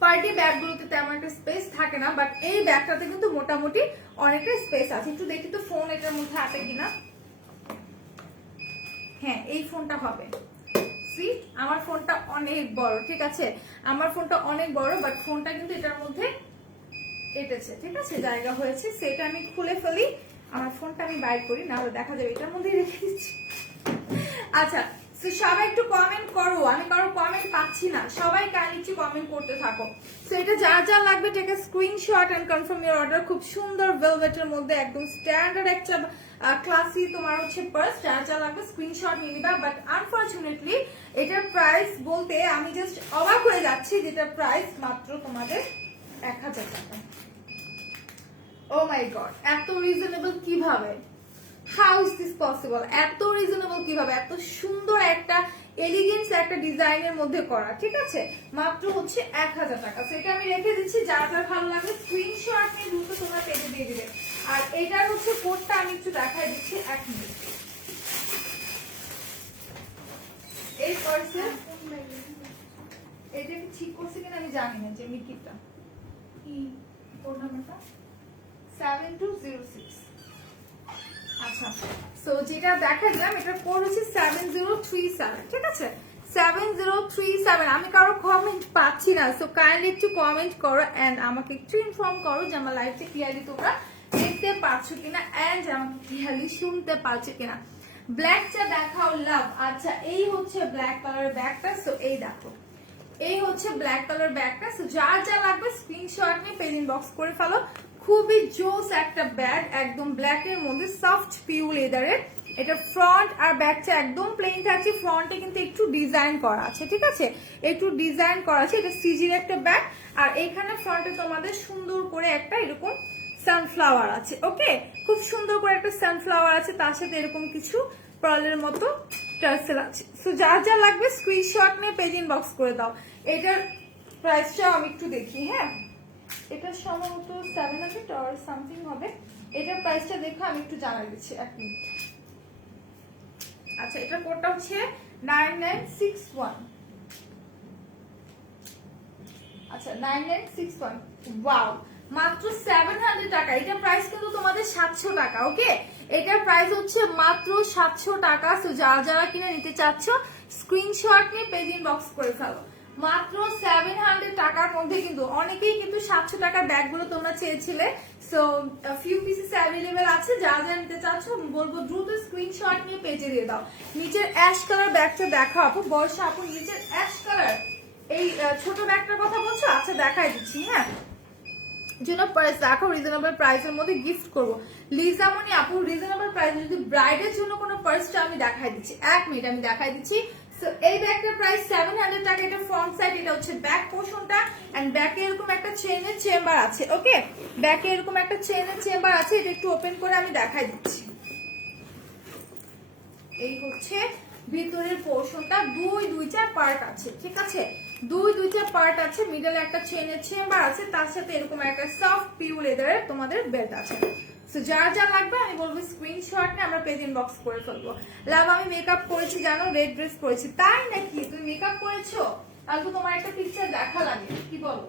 পার্টি ব্যাগগুলোতে তেমন একটা স্পেস থাকে না, বাট এই ব্যাগটাতে কিন্তু মোটামুটি অনেকটা স্পেস আছে। একটু দেখি তো ফোন এটার মধ্যে আছে কিনা, হ্যাঁ এই ফোনটা হবে। সি আমার ফোনটা অনেক বড়, ঠিক আছে, আমার ফোনটা অনেক বড়, বাট ফোনটা কিন্তু এটার মধ্যে এটেছে, ঠিক আছে, জায়গা হয়েছে, সেটা আমি খুলে ফেলি, আমার ফোনটা আমি বাইর করি, না হলে দেখা যাবে এটার মধ্যেই রেখে দিচ্ছি। আচ্ছা, তো সবাই একটু কমেন্ট করো, আমি কারো কমেন্ট পাচ্ছি না, সবাই কাইন্ডলি একটু কমেন্ট করতে থাকো। সো এটা যার যা লাগবে take a screenshot and confirm your order. খুব সুন্দর ভেলভেটের মধ্যে একদম স্ট্যান্ডার্ড একটা ক্লাসি তোমার হচ্ছে পার্স, যার যা লাগবে স্ক্রিনশট নিয়ে নিবা। বাট আনফরচুনেটলি এটার প্রাইস বলতে আমি জাস্ট অবাক হয়ে যাচ্ছি, যেটার প্রাইস মাত্র তোমাদের 1000 টাকা। ও মাই গড, এত রিজনেবল কিভাবে? How is this possible? এত রিজনেবল কিভাবে? এত সুন্দর একটা এলিগেন্স একটা ডিজাইনের মধ্যে করা, ঠিক আছে, মাত্র হচ্ছে 1000 টাকা। সেটা আমি রেখে দিচ্ছি, যার যার ভালো লাগবে স্ক্রিনশট নিয়ে দ্রুত তোমরা পেজে দিয়ে দিবে। আর এটার হচ্ছে কোডটা আমি একটু দেখাই দিচ্ছি, 1 মিনিট। এই পার্সেল এটা কি ঠিক করছে কিনা আমি জানি না, যে মিকিটা কি কোড নাম্বারটা 7206। আচ্ছা, সো যেটা দেখালাম এটার কোড হচ্ছে 7037, ঠিক আছে, 7037। আমি কারো কমেন্ট পাচ্ছি না, সো কাইন্ডলি একটু কমেন্ট করো এন্ড আমাকে একটু ইনফর্ম করো যে আমার লাইভটা ক্লিয়ারলি তোমরা দেখতে পাচ্ছ কিনা এন্ড আমাকে ক্লিয়ারলি শুনতে পাচ্ছ কিনা। ব্ল্যাকটা দেখাও লাভ। আচ্ছা, এই হচ্ছে ব্ল্যাক কালারের ব্যাগটা, সো এই দেখো, এই হচ্ছে ব্ল্যাক কালার ব্যাগটা। সো যার যা লাগবে স্ক্রিনশট নিয়ে পেজ ইনবক্স করে ফেলো। খুবই জোস একটা ব্যাগ, একদম ব্ল্যাক এর মধ্যে সফট পিউ লেদারের। এটা ফ্রন্ট আর ব্যাকটা একদম প্লেন থাকছে, ফ্রন্টে কিন্তু একটু ডিজাইন করা আছে, ঠিক আছে, একটু ডিজাইন করা আছে। এটা সিজির একটা ব্যাগ, আর এখানে ফ্রন্টে তোমাদের সুন্দর করে একটা এরকম সানফ্লাওয়ার আছে। ওকে, খুব সুন্দর করে একটা সানফ্লাওয়ার আছে, তার সাথে এরকম কিছু পার্লের মতো টার্সেল আছে। সো যার যা লাগবে স্ক্রিনশট নিয়ে পেজ ইনবক্স করে দাও। এটার প্রাইসটাও আমি একটু দেখি। হ্যাঁ, এটা সম্ভবত 700 অর সামথিং হবে। এটার প্রাইসটা দেখো আমি একটু জানাই দিচ্ছি, 1 মিনিট। আচ্ছা, এটার কোডটা হচ্ছে 9961। আচ্ছা, 9961। ওয়াও, মাত্র 700 টাকা। এটার প্রাইস কিন্তু তোমাদের 700 টাকা। ওকে, এটার প্রাইস হচ্ছে মাত্র 700 টাকা। সো যারা যারা কিনে নিতে চাচ্ছ স্ক্রিনশট নিয়ে পেজ ইনবক্স করে ফেলো। মাত্র 700 টাকার মধ্যে কিন্তু অনেকেই কিন্তু 700 টাকার ব্যাগগুলো তোমরা চেয়েছিলে। সো ফিউ পিসেস অ্যাভেলেবেল আছে, যারা যারা নিতে চাচ্ছ বলবো দ্রুত স্ক্রিনশট নিয়ে পেজে দিয়ে দাও। নিচের অ্যাশ কালার ব্যাগটা দেখো আপু, বর্ষা আপু, নিচের অ্যাশ কালার এই ছোট ব্যাগটার কথা বলছো? আচ্ছা, দেখাই দিচ্ছি। হ্যাঁ, জন্য প্রাইস দেখো, রিজনেবল প্রাইসের মধ্যে গিফট করব। লিজামনি আপু, রিজনেবল প্রাইস যদি ব্রাইডের জন্য কোনো পার্সটা আমি দেখাই দিচ্ছি, 1 মিনিট আমি দেখাই দিচ্ছি। সো এই ব্যাগটার প্রাইস 700 টাকা। এটা ফ্রন্ট সাইড, এটা হচ্ছে ব্যাক পোর্শনটা, এন্ড ব্যাকে এরকম একটা চেইনের চেম্বার আছে। ওকে, ব্যাকে এরকম একটা চেইনের চেম্বার আছে, এটা একটু ওপেন করে আমি দেখাই দিচ্ছি। এই হচ্ছে ভিতরের পোর্শনটা, দুইটা পার্ট আছে, ঠিক আছে, দুইটা পার্ট আছে, মিডলে একটা চেইনের চেম্বার আছে, তার সাথে এরকম একটা সফট পিউ লেদারের তোমাদের বেল্ট আছে। সো যার যা লাগবে আমি বলবো স্ক্রিনশট নিয়ে আমরা পেজ ইনবক্স করে ফেলবো। লাভ, আমি মেকআপ করেছি জানো, রেড ড্রেস পরেছি। তাই নাকি? তুমি মেকআপ করেছো? তাহলে তো তোমার একটা পিকচার দেখা লাগে, কি বলো?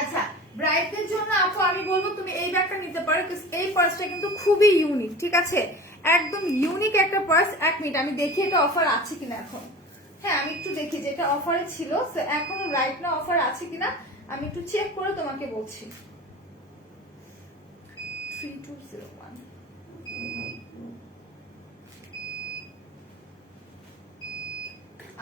আচ্ছা, ব্রাইডদের জন্য আপু আমি বলবো তুমি এই ব্যাগটা নিতে পারো, এই পার্সটা কিন্তু খুবই ইউনিক, ঠিক আছে, একদম ইউনিক একটা পার্স। 1 মিনিট আমি দেখি এটা অফার আছে কিনা এখন। হ্যাঁ, আমি একটু দেখি যেটা অফারে ছিল, এখন রাইট না অফার আছে কিনা আমি একটু চেক করে তোমাকে বলছি। 3201।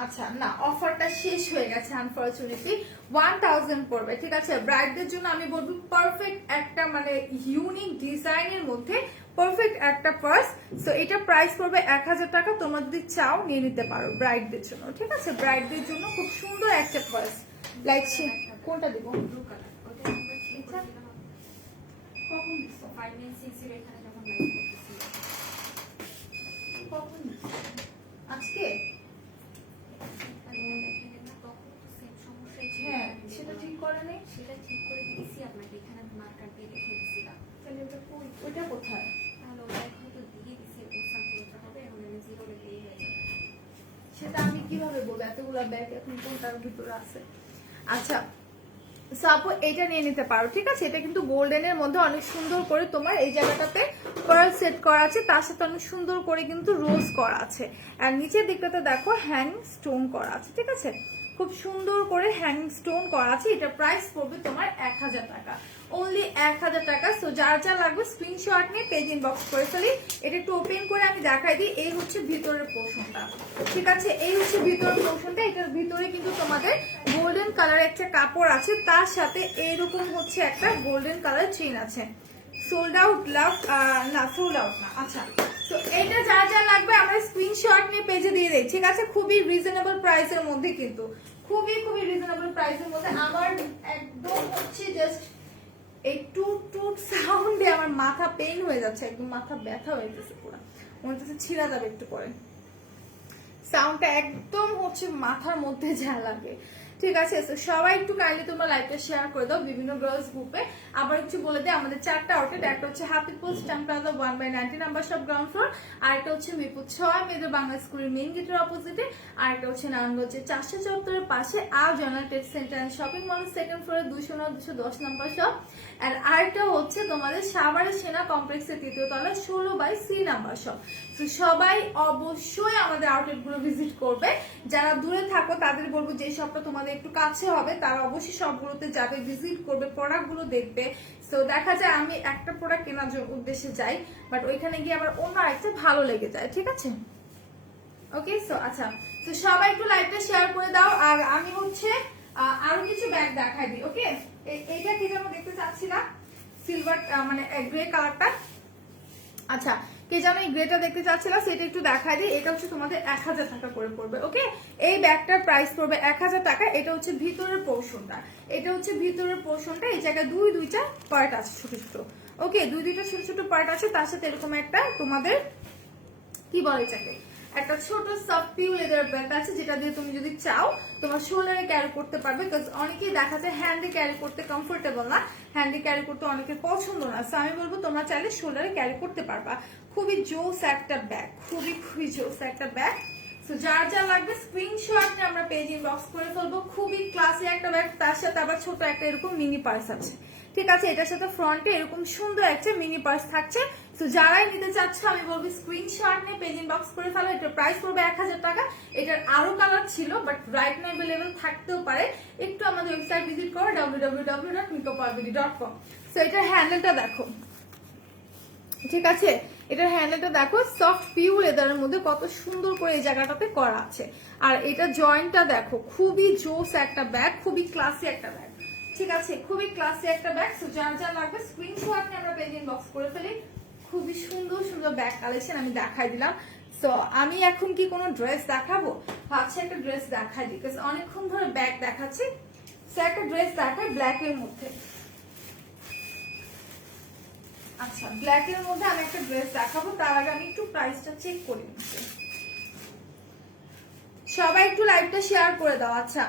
আচ্ছা, না, অফারটা শেষ হয়ে গেছে আনফরচুনেটলি। 1000 পড়বে, ঠিক আছে। ব্রাইডদের জন্য আমি বলবো পারফেক্ট একটা মানে ইউনিক ডিজাইনের মধ্যে পারফেক্ট একটা পার্স। সো এটা প্রাইস পড়বে 1000 টাকা। তোমরা যদি চাও নিয়ে নিতে পারো ব্রাইডদের জন্য, ঠিক আছে, ব্রাইডদের জন্য খুব সুন্দর একটা পার্স। লাইক কোনটা দিব? Blue colour. ওটা কখন দিছো? 596 এর এখানে যখন লাইভ করতেছি। কখন দিছো? আজকে? হ্যাঁ, সেটা ঠিক করে নেই, সেটা ঠিক করে দিয়েছি আপনাকে, এখানে আমি মার্কার দিয়ে লিখে দিয়েছিলাম। তাহলে ওটা কই? ওটা কোথায়? তাহলে ওটা এখন তো দিয়ে দিয়েছি, ওখান থেকে হবে, এখন আমি জিরো লিখে দিয়ে যাই। সেটা আমি কিভাবে বলবো? এতগুলো ব্যাগ এখন কোনটার ভিতরে আছে? আচ্ছা, সো আপু এটা নিয়ে নিতে পারো, ঠিক আছে? এটা কিন্তু গোল্ডেনের মধ্যে অনেক সুন্দর করে তোমার এই জায়গাটাতে পার্ল সেট করা আছে, তার সাথে অনেক সুন্দর করে কিন্তু রোজ করা আছে। আর নিচের দিকটাতে দেখো হ্যাং স্টোন করা আছে, ঠিক আছে? খুব সুন্দর করে হ্যাং স্টোন করা আছে। এটা প্রাইস পড়বে তোমার 1000 টাকা, অনলি 1000 টাকা। সো যার যা লাগবে স্ক্রিনশট নিয়ে পেজ ইনবক্স করে ফেলি। এটা একটু ওপেন করে আমি দেখাই দিই। এই হচ্ছে ভিতরের পোর্শনটা, ঠিক আছে? এই হচ্ছে ভিতরের পোর্শনটা। এটার ভিতরে কিন্তু তোমাদের গোল্ডেন কালার একটা কাপড় আছে, তার সাথে এইরকম হচ্ছে একটা গোল্ডেন কালার চেইন আছে। সোল্ড আউট লাভ না, সোল্ড আউট না। আচ্ছা, তো এটা যা যা লাগবে আমরা স্ক্রিনশট নিয়ে পেজে দিয়ে দেই, ঠিক আছে? খুবই রিজনেবল প্রাইসের মধ্যে, কিন্তু খুবই খুবই রিজনেবল প্রাইসের মধ্যে। আমার একদম হচ্ছে জাস্ট এই টুট টুট সাউন্ডে আমার মাথা পেইন হয়ে যাচ্ছে, একদম মাথা ব্যথা হয়ে গেছে পুরো, মনে হচ্ছে ছিঁড়া যাবে একটু পরে। সাউন্ডটা একদম হচ্ছে মাথার মধ্যে যা লাগে, ঠিক আছে? তো সবাই একটু কাইন্ডলি তোমরা লাইভটা শেয়ার করে দাও বিভিন্ন গার্লস গ্রুপে। আবার একটু বলে দিই আমাদের 4টা আউটলেট, একটা হচ্ছে Hafizpur stamp plaza 1/90 number shop ground floor, আর একটা হচ্ছে মিরপুর 6 মেয়েদের বাংলা স্কুলের মেইন গেটের অপোজিটে, আর একটা হচ্ছে নারায়ণগঞ্জের 400 চত্বরের পাশে আর general trade centre and shopping মলের সেকেন্ড ফ্লোরে 209-210 নাম্বার শপ। আর আরেকটা হচ্ছে তোমাদের সাভারের সেনা কমপ্লেক্সের 3য় তলায় 16/C নাম্বার শপ। তো সবাই অবশ্যই আমাদের আউটলেট গুলো ভিজিট করবে। যারা দূরে থাকো তাদের বলবো যে শপটা তোমাদের একটু কাছে হবে তারা অবশ্যই সবগুলোতে যাবে, ভিজিট করবে, প্রোডাক্ট গুলো দেখবে। তো দেখা যায় আমি একটা প্রোডাক্ট কেনার উদ্দেশ্যে যাই, বাট ওইখানে গিয়ে আবার অন্য আরেকটা ভালো লেগে যায়, ঠিক আছে? ওকে, সো আচ্ছা, তো সবাই একটু লাইভটা শেয়ার করে দাও। আর আমি হচ্ছে আরো কিছু ব্যাগ দেখাই দিই। ওকে, এইটা কি যেন দেখতে চাচ্ছিলাম, সিলভার মানে গ্রে কালারটা। আচ্ছা, কে যেন এই গ্রেটা দেখতে চাচ্ছিলাম, সেটা একটু দেখাই দিই। এটা হচ্ছে তোমাদের 1000 টাকা করে পড়বে। ওকে, এই ব্যাগটার প্রাইস পড়বে 1000 টাকা। এটা হচ্ছে ভিতরের পোর্শনটা, এটা হচ্ছে ভিতরের পোর্শনটা। এই জায়গায় দুইটা পার্ট আছে ছোট ছোট। ওকে, দুইটা ছোট ছোট পার্ট আছে, তার সাথে এরকম একটা তোমাদের কি বলে এটাকে, একটা ছোট সফট পিউ লেদার বেল্ট আছে, যেটা দিয়ে তুমি যদি চাও তোমার শোল্ডারে ক্যারি করতে পারবে। বিকজ অনেকেই দেখা যায় হ্যান্ডে ক্যারি করতে কমফোর্টেবল না, হ্যান্ডে ক্যারি করতে অনেকের পছন্দ না। সো আমি বলবো তোমরা চাইলে শোল্ডারে ক্যারি করতে পারবা। খুবই জোস একটা ব্যাগ, খুবই খুবই জোস একটা ব্যাগ। সো যার যা লাগবে স্ক্রিনশট নিয়ে আমরা পেজ ইনবক্স করে ফেলবো। খুবই ক্লাসি একটা ব্যাগ, তার সাথে আবার ছোট একটা এরকম মিনি পার্স আছে, ঠিক আছে? এটার সাথে ফ্রন্টে এরকম সুন্দর একটা মিনি পার্স থাকছে। তো যারাই নিতে চাচ্ছ আমি বলবো স্ক্রিনশট নিয়ে পেজ ইনবক্স করে ফেলো। এটার প্রাইস পড়বে 1000 টাকা। এটার আরো কালার ছিল বাট রাইট নাও अवेलेबल থাকতেও পারে। একটু আমাদের ওয়েবসাইট ভিজিট করো www.mikoparvati.com। সো এটার হ্যান্ডেলটা দেখো, ঠিক আছে? এটার হ্যান্ডেলটা দেখো, সফট পিউ লেদারের মধ্যে কত সুন্দর করে এই জায়গাটাতে করা আছে। আর এটা জয়েন্টটা দেখো, খুবই জোস একটা ব্যাগ, খুবই ক্লাসি একটা ব্যাগ, ঠিক আছে? খুবই ক্লাসি একটা ব্যাগ। সো যার যা লাগবে স্ক্রিনশট নিয়ে আমরা পেজ ইনবক্স করে ফেলি। খুবই সুন্দর সুন্দর ব্যাগ কালেকশন আমি দেখাই দিলাম। সো আমি এখন কি কোনো ড্রেস দেখাবো? ভাবছি একটা ড্রেস দেখাই দিই, বিকজ অনেকক্ষণ ধরে ব্যাগ দেখাচ্ছি। সো একটা ড্রেস দেখাই ব্ল্যাক এর মধ্যে। আচ্ছা, ব্ল্যাক এর মধ্যে আমি একটা ড্রেস দেখাবো, তার আগে আমি একটু প্রাইসটা চেক করে নিচ্ছি। সবাই একটু লাইভটা শেয়ার করে দাও। আচ্ছা,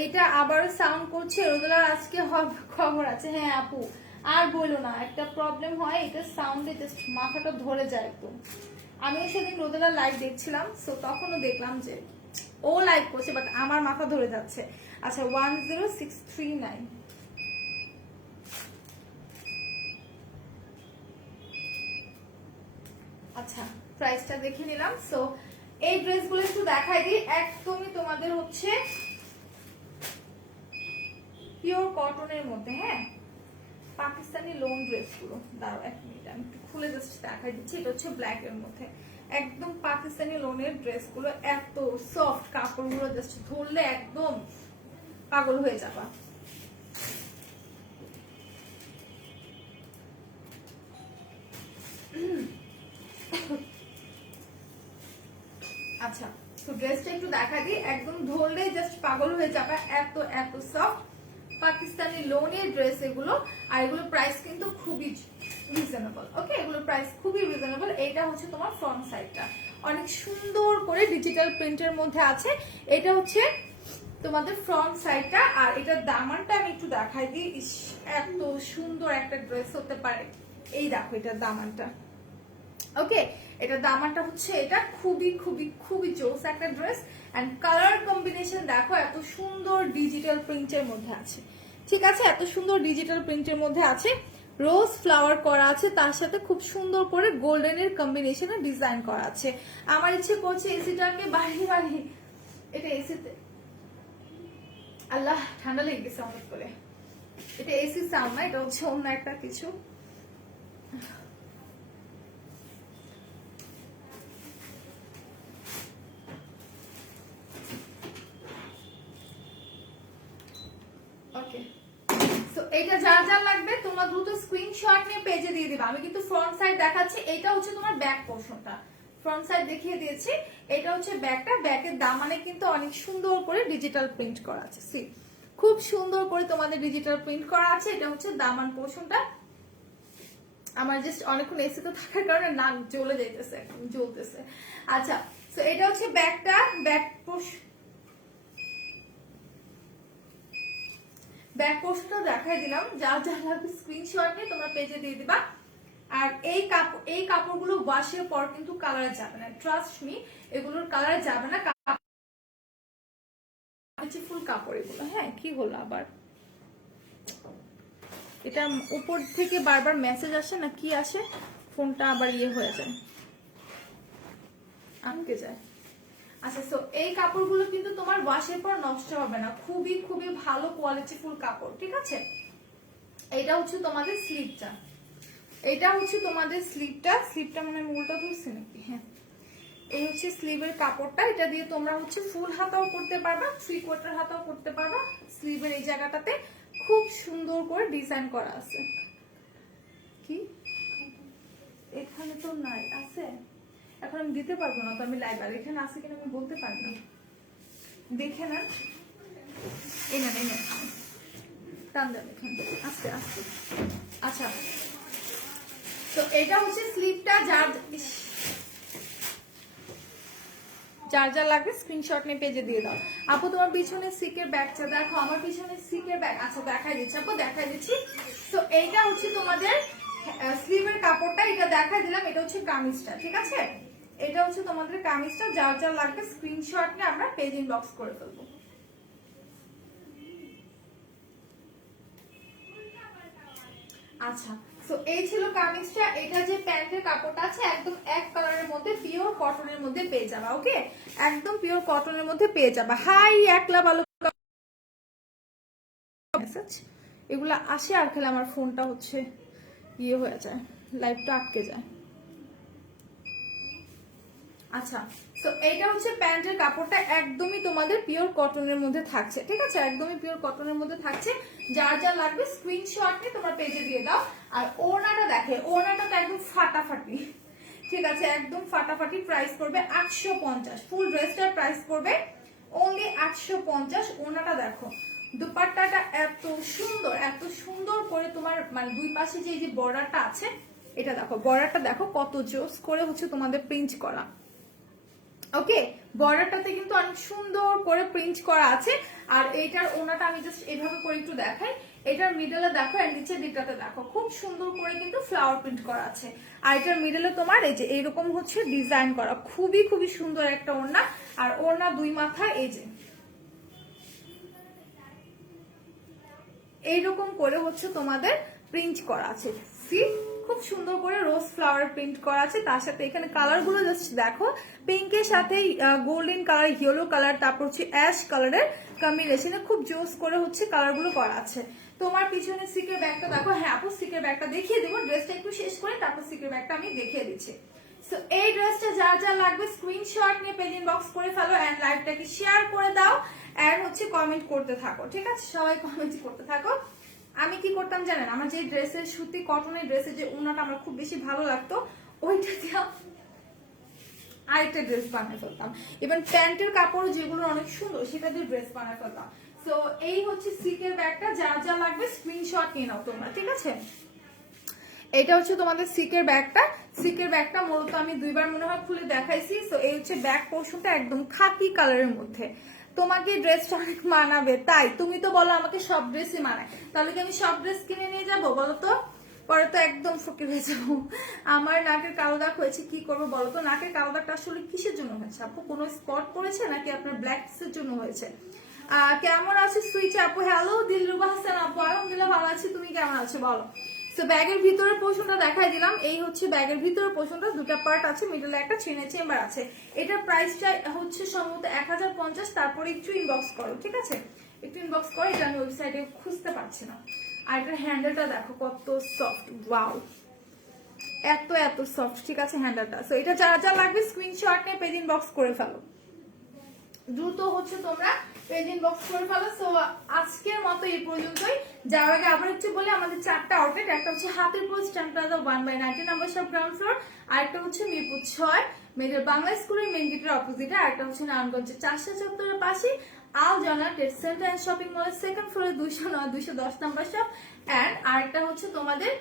এইটা আবার সাউন্ড করছে, রোদেলার আজকে খবর আছে। হ্যাঁ আপু, আর বলো না, একটা প্রবলেম হয়, এটা সাউন্ডে জাস্ট মাথাটা ধরে যায় একদম। আমিও সেদিন রোদেলার লাইভ দেখছিলাম, সো তখনও দেখলাম যে ও লাইভ করছে বাট আমার মাথা ধরে যাচ্ছে। আচ্ছা, 10639। আচ্ছা, প্রাইসটা দেখে নিলাম। সো এই ড্রেসগুলো একটু দেখাই দিই। একদমই তোমাদের হচ্ছে পিওর কটনের মধ্যে, হ্যাঁ, পাকিস্তানি লোন ড্রেসগুলো। দাঁড়াও এক মিনিট, আমি একটু খুলে জাস্ট দেখাই দিচ্ছি। এটা হচ্ছে ব্ল্যাক এর মধ্যে, একদম পাকিস্তানি লোনের ড্রেসগুলো, এত সফট কাপড়গুলো, জাস্ট ধরলে একদম পাগল হয়ে যাবা। আচ্ছা, তো ড্রেসটা একটু দেখা দিই, একদম ধরলেই জাস্ট পাগল হয়ে যাবে, এত এত সফট পাকিস্তানি লোনের ড্রেস এগুলো। আর এগুলো প্রাইস কিন্তু খুবই রিজনেবল। ওকে, এগুলো প্রাইস খুবই রিজনেবল। এটা হচ্ছে তোমার ফ্রন্ট সাইডটা, অনেক সুন্দর করে ডিজিটাল প্রিন্টের মধ্যে আছে। এটা হচ্ছে তোমাদের ফ্রন্ট সাইডটা। আর এটার দামানটা আমি একটু দেখাই দিই। এত সুন্দর একটা ড্রেস হতে পারে, এই দেখো এটার দামানটা। ওকে, এটা দামানটা হচ্ছে, এটা খুবই খুবই খুবই জোস একটা ড্রেস। এন্ড কালার কম্বিনেশন দেখো, এত সুন্দর ডিজিটাল প্রিন্টের মধ্যে আছে, ঠিক আছে, এত সুন্দর ডিজিটাল প্রিন্টের মধ্যে আছে, রোজ ফ্লাওয়ার করা আছে, তার সাথে খুব সুন্দর করে গোল্ডেনের কম্বিনেশনে ডিজাইন করা আছে। আমার ইচ্ছে করছে এসিটাকে বাড়িয়ে বাড়িয়ে, এটা এসিতে, আল্লাহ ঠান্ডা লেগে গেছে হঠাৎ করে, এটা এসি সাউন্ড না, এটা হচ্ছে অন্য একটা কিছু। ওকে, সো এটা যার যার লাগবে তোমরা দ্রুত স্ক্রিনশট নিয়ে পেজে দিয়ে দিবা। আমি কিন্তু ফ্রন্ট সাইড দেখাচ্ছি, এটা হচ্ছে তোমার ব্যাক পোরশনটা, ফ্রন্ট সাইড দেখিয়ে দিয়েছি, এটা হচ্ছে ব্যাকটা। ব্যাকের দামানে কিন্তু অনেক সুন্দর করে ডিজিটাল প্রিন্ট করা আছে, সি খুব সুন্দর করে তোমাদের ডিজিটাল প্রিন্ট করা আছে। এটা হচ্ছে দামান পোরশনটা। আমার জাস্ট অনেকক্ষণ এসিতে থাকার কারণে নাক জ্বলে যাইতেছে, জ্বলতেছে। আচ্ছা, সো এটা হচ্ছে ব্যাকটা, ব্যাক পোর্শনটা দেখাই দিলাম। যা যা লাগবে স্ক্রিনশট নিয়ে তোমরা পেজে দিয়ে দিবা। আর এই কাপড়গুলো ওয়াশের পর কিন্তু কালার যাবে না, ট্রাস্ট মি, এগুলোর কালার যাবে না, ফুল কাপড় এগুলো। হ্যাঁ, কি হলো আবার, এটা উপর থেকে বারবার মেসেজ আসে না কি আসে, ফোনটা আবার ইয়ে হয়ে যায়, আটকে যায়। আচ্ছা, সো এই কাপড়গুলো কিন্তু তোমার ওয়াশের পর নষ্ট হবে না, খুবই খুবই ভালো কোয়ালিটি ফুল কাপড়, ঠিক আছে। এটা হচ্ছে তোমাদের স্লিভটা, এটা হচ্ছে তোমাদের স্লিভটা মানে উল্টা ধরছে নাকি, হ্যাঁ এই হচ্ছে স্লিভের কাপড়টা। এটা দিয়ে তোমরা হচ্ছে ফুল হাতাও করতে পারবা, 3/4 হাতাও করতে পারবা। স্লিভের এই জায়গাটাতে খুব সুন্দর করে ডিজাইন করা আছে। কি এখানে তো নাই, আছে এখন আমি দিতে পারবো না তো, আমি লাইভ আর এখানে আছে কিনা আমি বলতে পারি না, দেখে না, এই না টান দেন এখানে আস্তে আস্তে। আচ্ছা, তো এটা হচ্ছে স্লিভটা। যার যা লাগবে স্ক্রিনশট নিয়ে পেজে দিয়ে দাও। আপু তোমার পিছনে সিকের ব্যাগটা দেখো, আমার পিছনে সিকের ব্যাগ, আচ্ছা দেখাই দিচ্ছি আপু, দেখাই দিচ্ছি। তো এইটা হচ্ছে তোমাদের স্লিভের কাপড়টা, এটা দেখাই দিলাম। এটা হচ্ছে কামিজটা, ঠিক আছে, এটা হচ্ছে তোমাদের কামিজটা। যার যা লাগবে স্ক্রিনশট নিয়ে আমরা পেজ ইনবক্স করে ফেলবো। আচ্ছা, সো এই ছিল কামিজটা। এটা যে প্যান্টের কাপড়টা আছে একদম এক কালারের মধ্যে, পিওর কটনের মধ্যে পেয়ে যাবা। ওকে, একদম পিওর কটনের মধ্যে পেয়ে যাবা। হাই একলা ভালো মেসেজ এগুলা আসে, আর খেলে আমার ফোনটা হচ্ছে ইয়ে হয়ে যায়, লাইভটা আটকে যায়। আচ্ছা, তো এইটা হচ্ছে প্যান্টের কাপড়টা, একদমই তোমাদের পিওর কটনের মধ্যে থাকছে, ঠিক আছে, একদমই পিওর কটনের মধ্যে থাকছে। যার যা লাগবে স্ক্রিনশট নিয়ে তোমার পেজে দিয়ে দাও। আর ওড়নাটা দেখে, ওড়নাটা তো একদম ফাটাফাটি, ঠিক আছে, একদম ফাটাফাটি। প্রাইস পড়বে 850, ফুল ড্রেসটার প্রাইস পড়বে অনলি 850। ওড়নাটা দেখো, দুপাট্টাটা এত সুন্দর করে তোমার মানে দুই পাশে যে বর্ডারটা আছে, এটা দেখো, বর্ডারটা দেখো কত জোস করে হচ্ছে তোমাদের প্রিন্ট করা। ওকে, বর্ডারটাতে কিন্তু অনেক সুন্দর করে প্রিন্ট করা আছে। আর এইটার ওনাটা আমি জাস্ট এইভাবে করে একটু দেখাই, এটার মিডলে দেখো আর নিচের দিকটাতে দেখো খুব সুন্দর করে কিন্তু ফ্লাওয়ার প্রিন্ট করা আছে। আর এটার মিডলে তোমার এই যে এইরকম হচ্ছে ডিজাইন করা, খুবই খুবই সুন্দর একটা ওড়না। আর ওড়না দুই মাথা এই যে এইরকম করে হচ্ছে তোমাদের প্রিন্ট করা আছে, সি খুব সুন্দর করে রোজ ফ্লাওয়ার প্রিন্ট করা আছে। তার সাথে এখানে কালার গুলো জাস্ট দেখো, পিঙ্কের সাথে গোল্ডেন কালার, ইয়েলো কালার, তারপর হচ্ছে অ্যাশ কালারের কম্বিনেশনে খুব জোস করে হচ্ছে কালার গুলো করা আছে। তোমার পিছনে সিকের ব্যাগটা দেখো, হ্যাঁ আপু সিকের ব্যাগটা দেখিয়ে দেবো, ড্রেসটা একটু শেষ করে তারপর সিকের ব্যাগটা আমি দেখিয়ে দিচ্ছি। সো এই ড্রেসটা যার যা লাগবে স্ক্রিনশট নিয়ে পেজ ইনবক্স করে ফেলো, এন্ড লাইভটাকে শেয়ার করে দাও, এন্ড হচ্ছে কমেন্ট করতে থাকো, ঠিক আছে, সবাই কমেন্ট করতে থাকো। আমি কি করতাম জানেন, আমার যে ড্রেসের সুতি কটনের ড্রেসের যে ওনাটা আমার খুব বেশি ভালো লাগতো, ওইটা দিয়ে আরেকটা ড্রেস বানিয়ে ফেলতাম। ইভেন প্যান্টের কাপড় যেগুলো অনেক সুন্দর সেটা দিয়ে ড্রেস বানিয়ে ফেলতাম। সো এই হচ্ছে সিকের ব্যাগটা, যার যা লাগবে স্ক্রিনশট নিয়ে নাও তোমরা, ঠিক আছে। এটা হচ্ছে তোমাদের সিকের ব্যাগটা। সিকের ব্যাগটা মূলত আমি দুইবার মনে হয় খুলে দেখাইছি। সো এই হচ্ছে ব্যাক পোর্শনটা একদম খাকি কালারের মধ্যে। তোমাকে ড্রেসটা অনেক মানাবে, তাই তুমি তো বলো আমাকে সব ড্রেসই মানায়, তাহলে কি আমি সব ড্রেস কিনে নিয়ে যাবো বলো তো? পরে তো একদম ফকির হয়ে যাবো। আমার নাকের কালো দাগ হয়েছে, কি করবো বলো তো? নাকের কালো দাগটা আসলে কিসের জন্য হয়েছে আপু? কোনো স্পট পড়েছে নাকি আপনার ব্ল্যাক এর জন্য হয়েছে? কেমন আছো সুইচ আপু? হ্যালো দিলরুবা হাসান আপু, আলহামদুলিল্লাহ ভালো আছি, তুমি কেমন আছো বলো? তো ব্যাগের ভিতরে পোর্শনটা দেখাই দিলাম, এই হচ্ছে ব্যাগের ভিতরে পোর্শনটা, দুটো পার্ট আছে, মিডলে একটা চেনের চেম্বার আছে। এটার প্রাইসটা হচ্ছে সম্ভবত 1050, তারপরে একটু ইনবক্স করো, ঠিক আছে? একটু ইনবক্স করো, এটা আমি ওয়েবসাইটে খুঁজতে পারছি না। আর এটার হ্যান্ডেলটা দেখো কত সফট, ওয়াও, এত এত সফট, ঠিক আছে হ্যান্ডেলটা। সো এটা যা যা লাগবে স্ক্রিনশট নিয়ে পেজ ইনবক্স করে ফেলো, দ্রুত হচ্ছে তোমরা পেজ ইনবক্স করে ফেলো। সো আজকের মতো এই পর্যন্তই। যাওয়ার আগে আবার হচ্ছে বলে আমাদের 4টা আউটলেট, একটা হচ্ছে Hatirpool stand plaza 1/90 number shop ground floor, আরেকটা হচ্ছে মিরপুর 6 মেজর বাংলা স্কুলের মেন গেটের অপোজিটে, আরেকটা হচ্ছে নারায়ণগঞ্জের 474 পাশে আল জানা ট্রেড সেন্টার এন্ড শপিং মলের সেকেন্ড ফ্লোরে 209 210 নাম্বার শপ, এন্ড আরেকটা হচ্ছে তোমাদের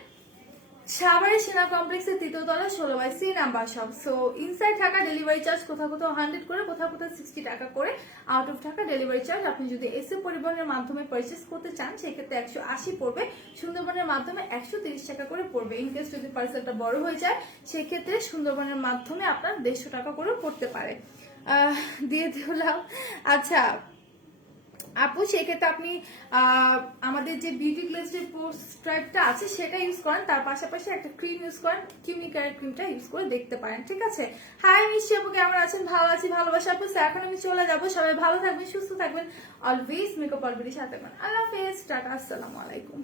সাভারের সেনা কমপ্লেক্সের 3য় তলা 16/C number shop. So inside Dhaka delivery charge কোথাও কোথাও 100 করে, কোথাও কোথাও 60 টাকা করে। Out of Dhaka delivery charge আপনি যদি এসে পরিবহনের মাধ্যমে পারচেস করতে চান সেক্ষেত্রে 180 পড়বে, সুন্দরবনের মাধ্যমে 130 টাকা করে পড়বে। ইনকেস যদি পার্সেলটা বড় হয়ে যায় সেক্ষেত্রে সুন্দরবনের মাধ্যমে আপনার 150 টাকা করে পড়তে পারে। দিয়ে দিলাম। আচ্ছা আপু, সেক্ষেত্রে আপনি আমাদের যে বিউটি গ্লেজের স্ট্রাইপটা আছে সেটা ইউজ করেন, তার পাশাপাশি একটা ক্রিম ইউজ করেন, কিউনিকারের ক্রিমটা ইউজ করে দেখতে পারেন, ঠিক আছে? হাই মিষ্টি আপু, কেমন আছেন? ভালো আছি, ভালোবাসা আপু। এখন আমি চলে যাবো, সবাই ভালো থাকবেন, সুস্থ থাকবেন, অলওয়েজ মেকআপ অলরেডি সাথে থাকবেন। আল্লাহ হাফেজ, টাটা, আসসালামু আলাইকুম।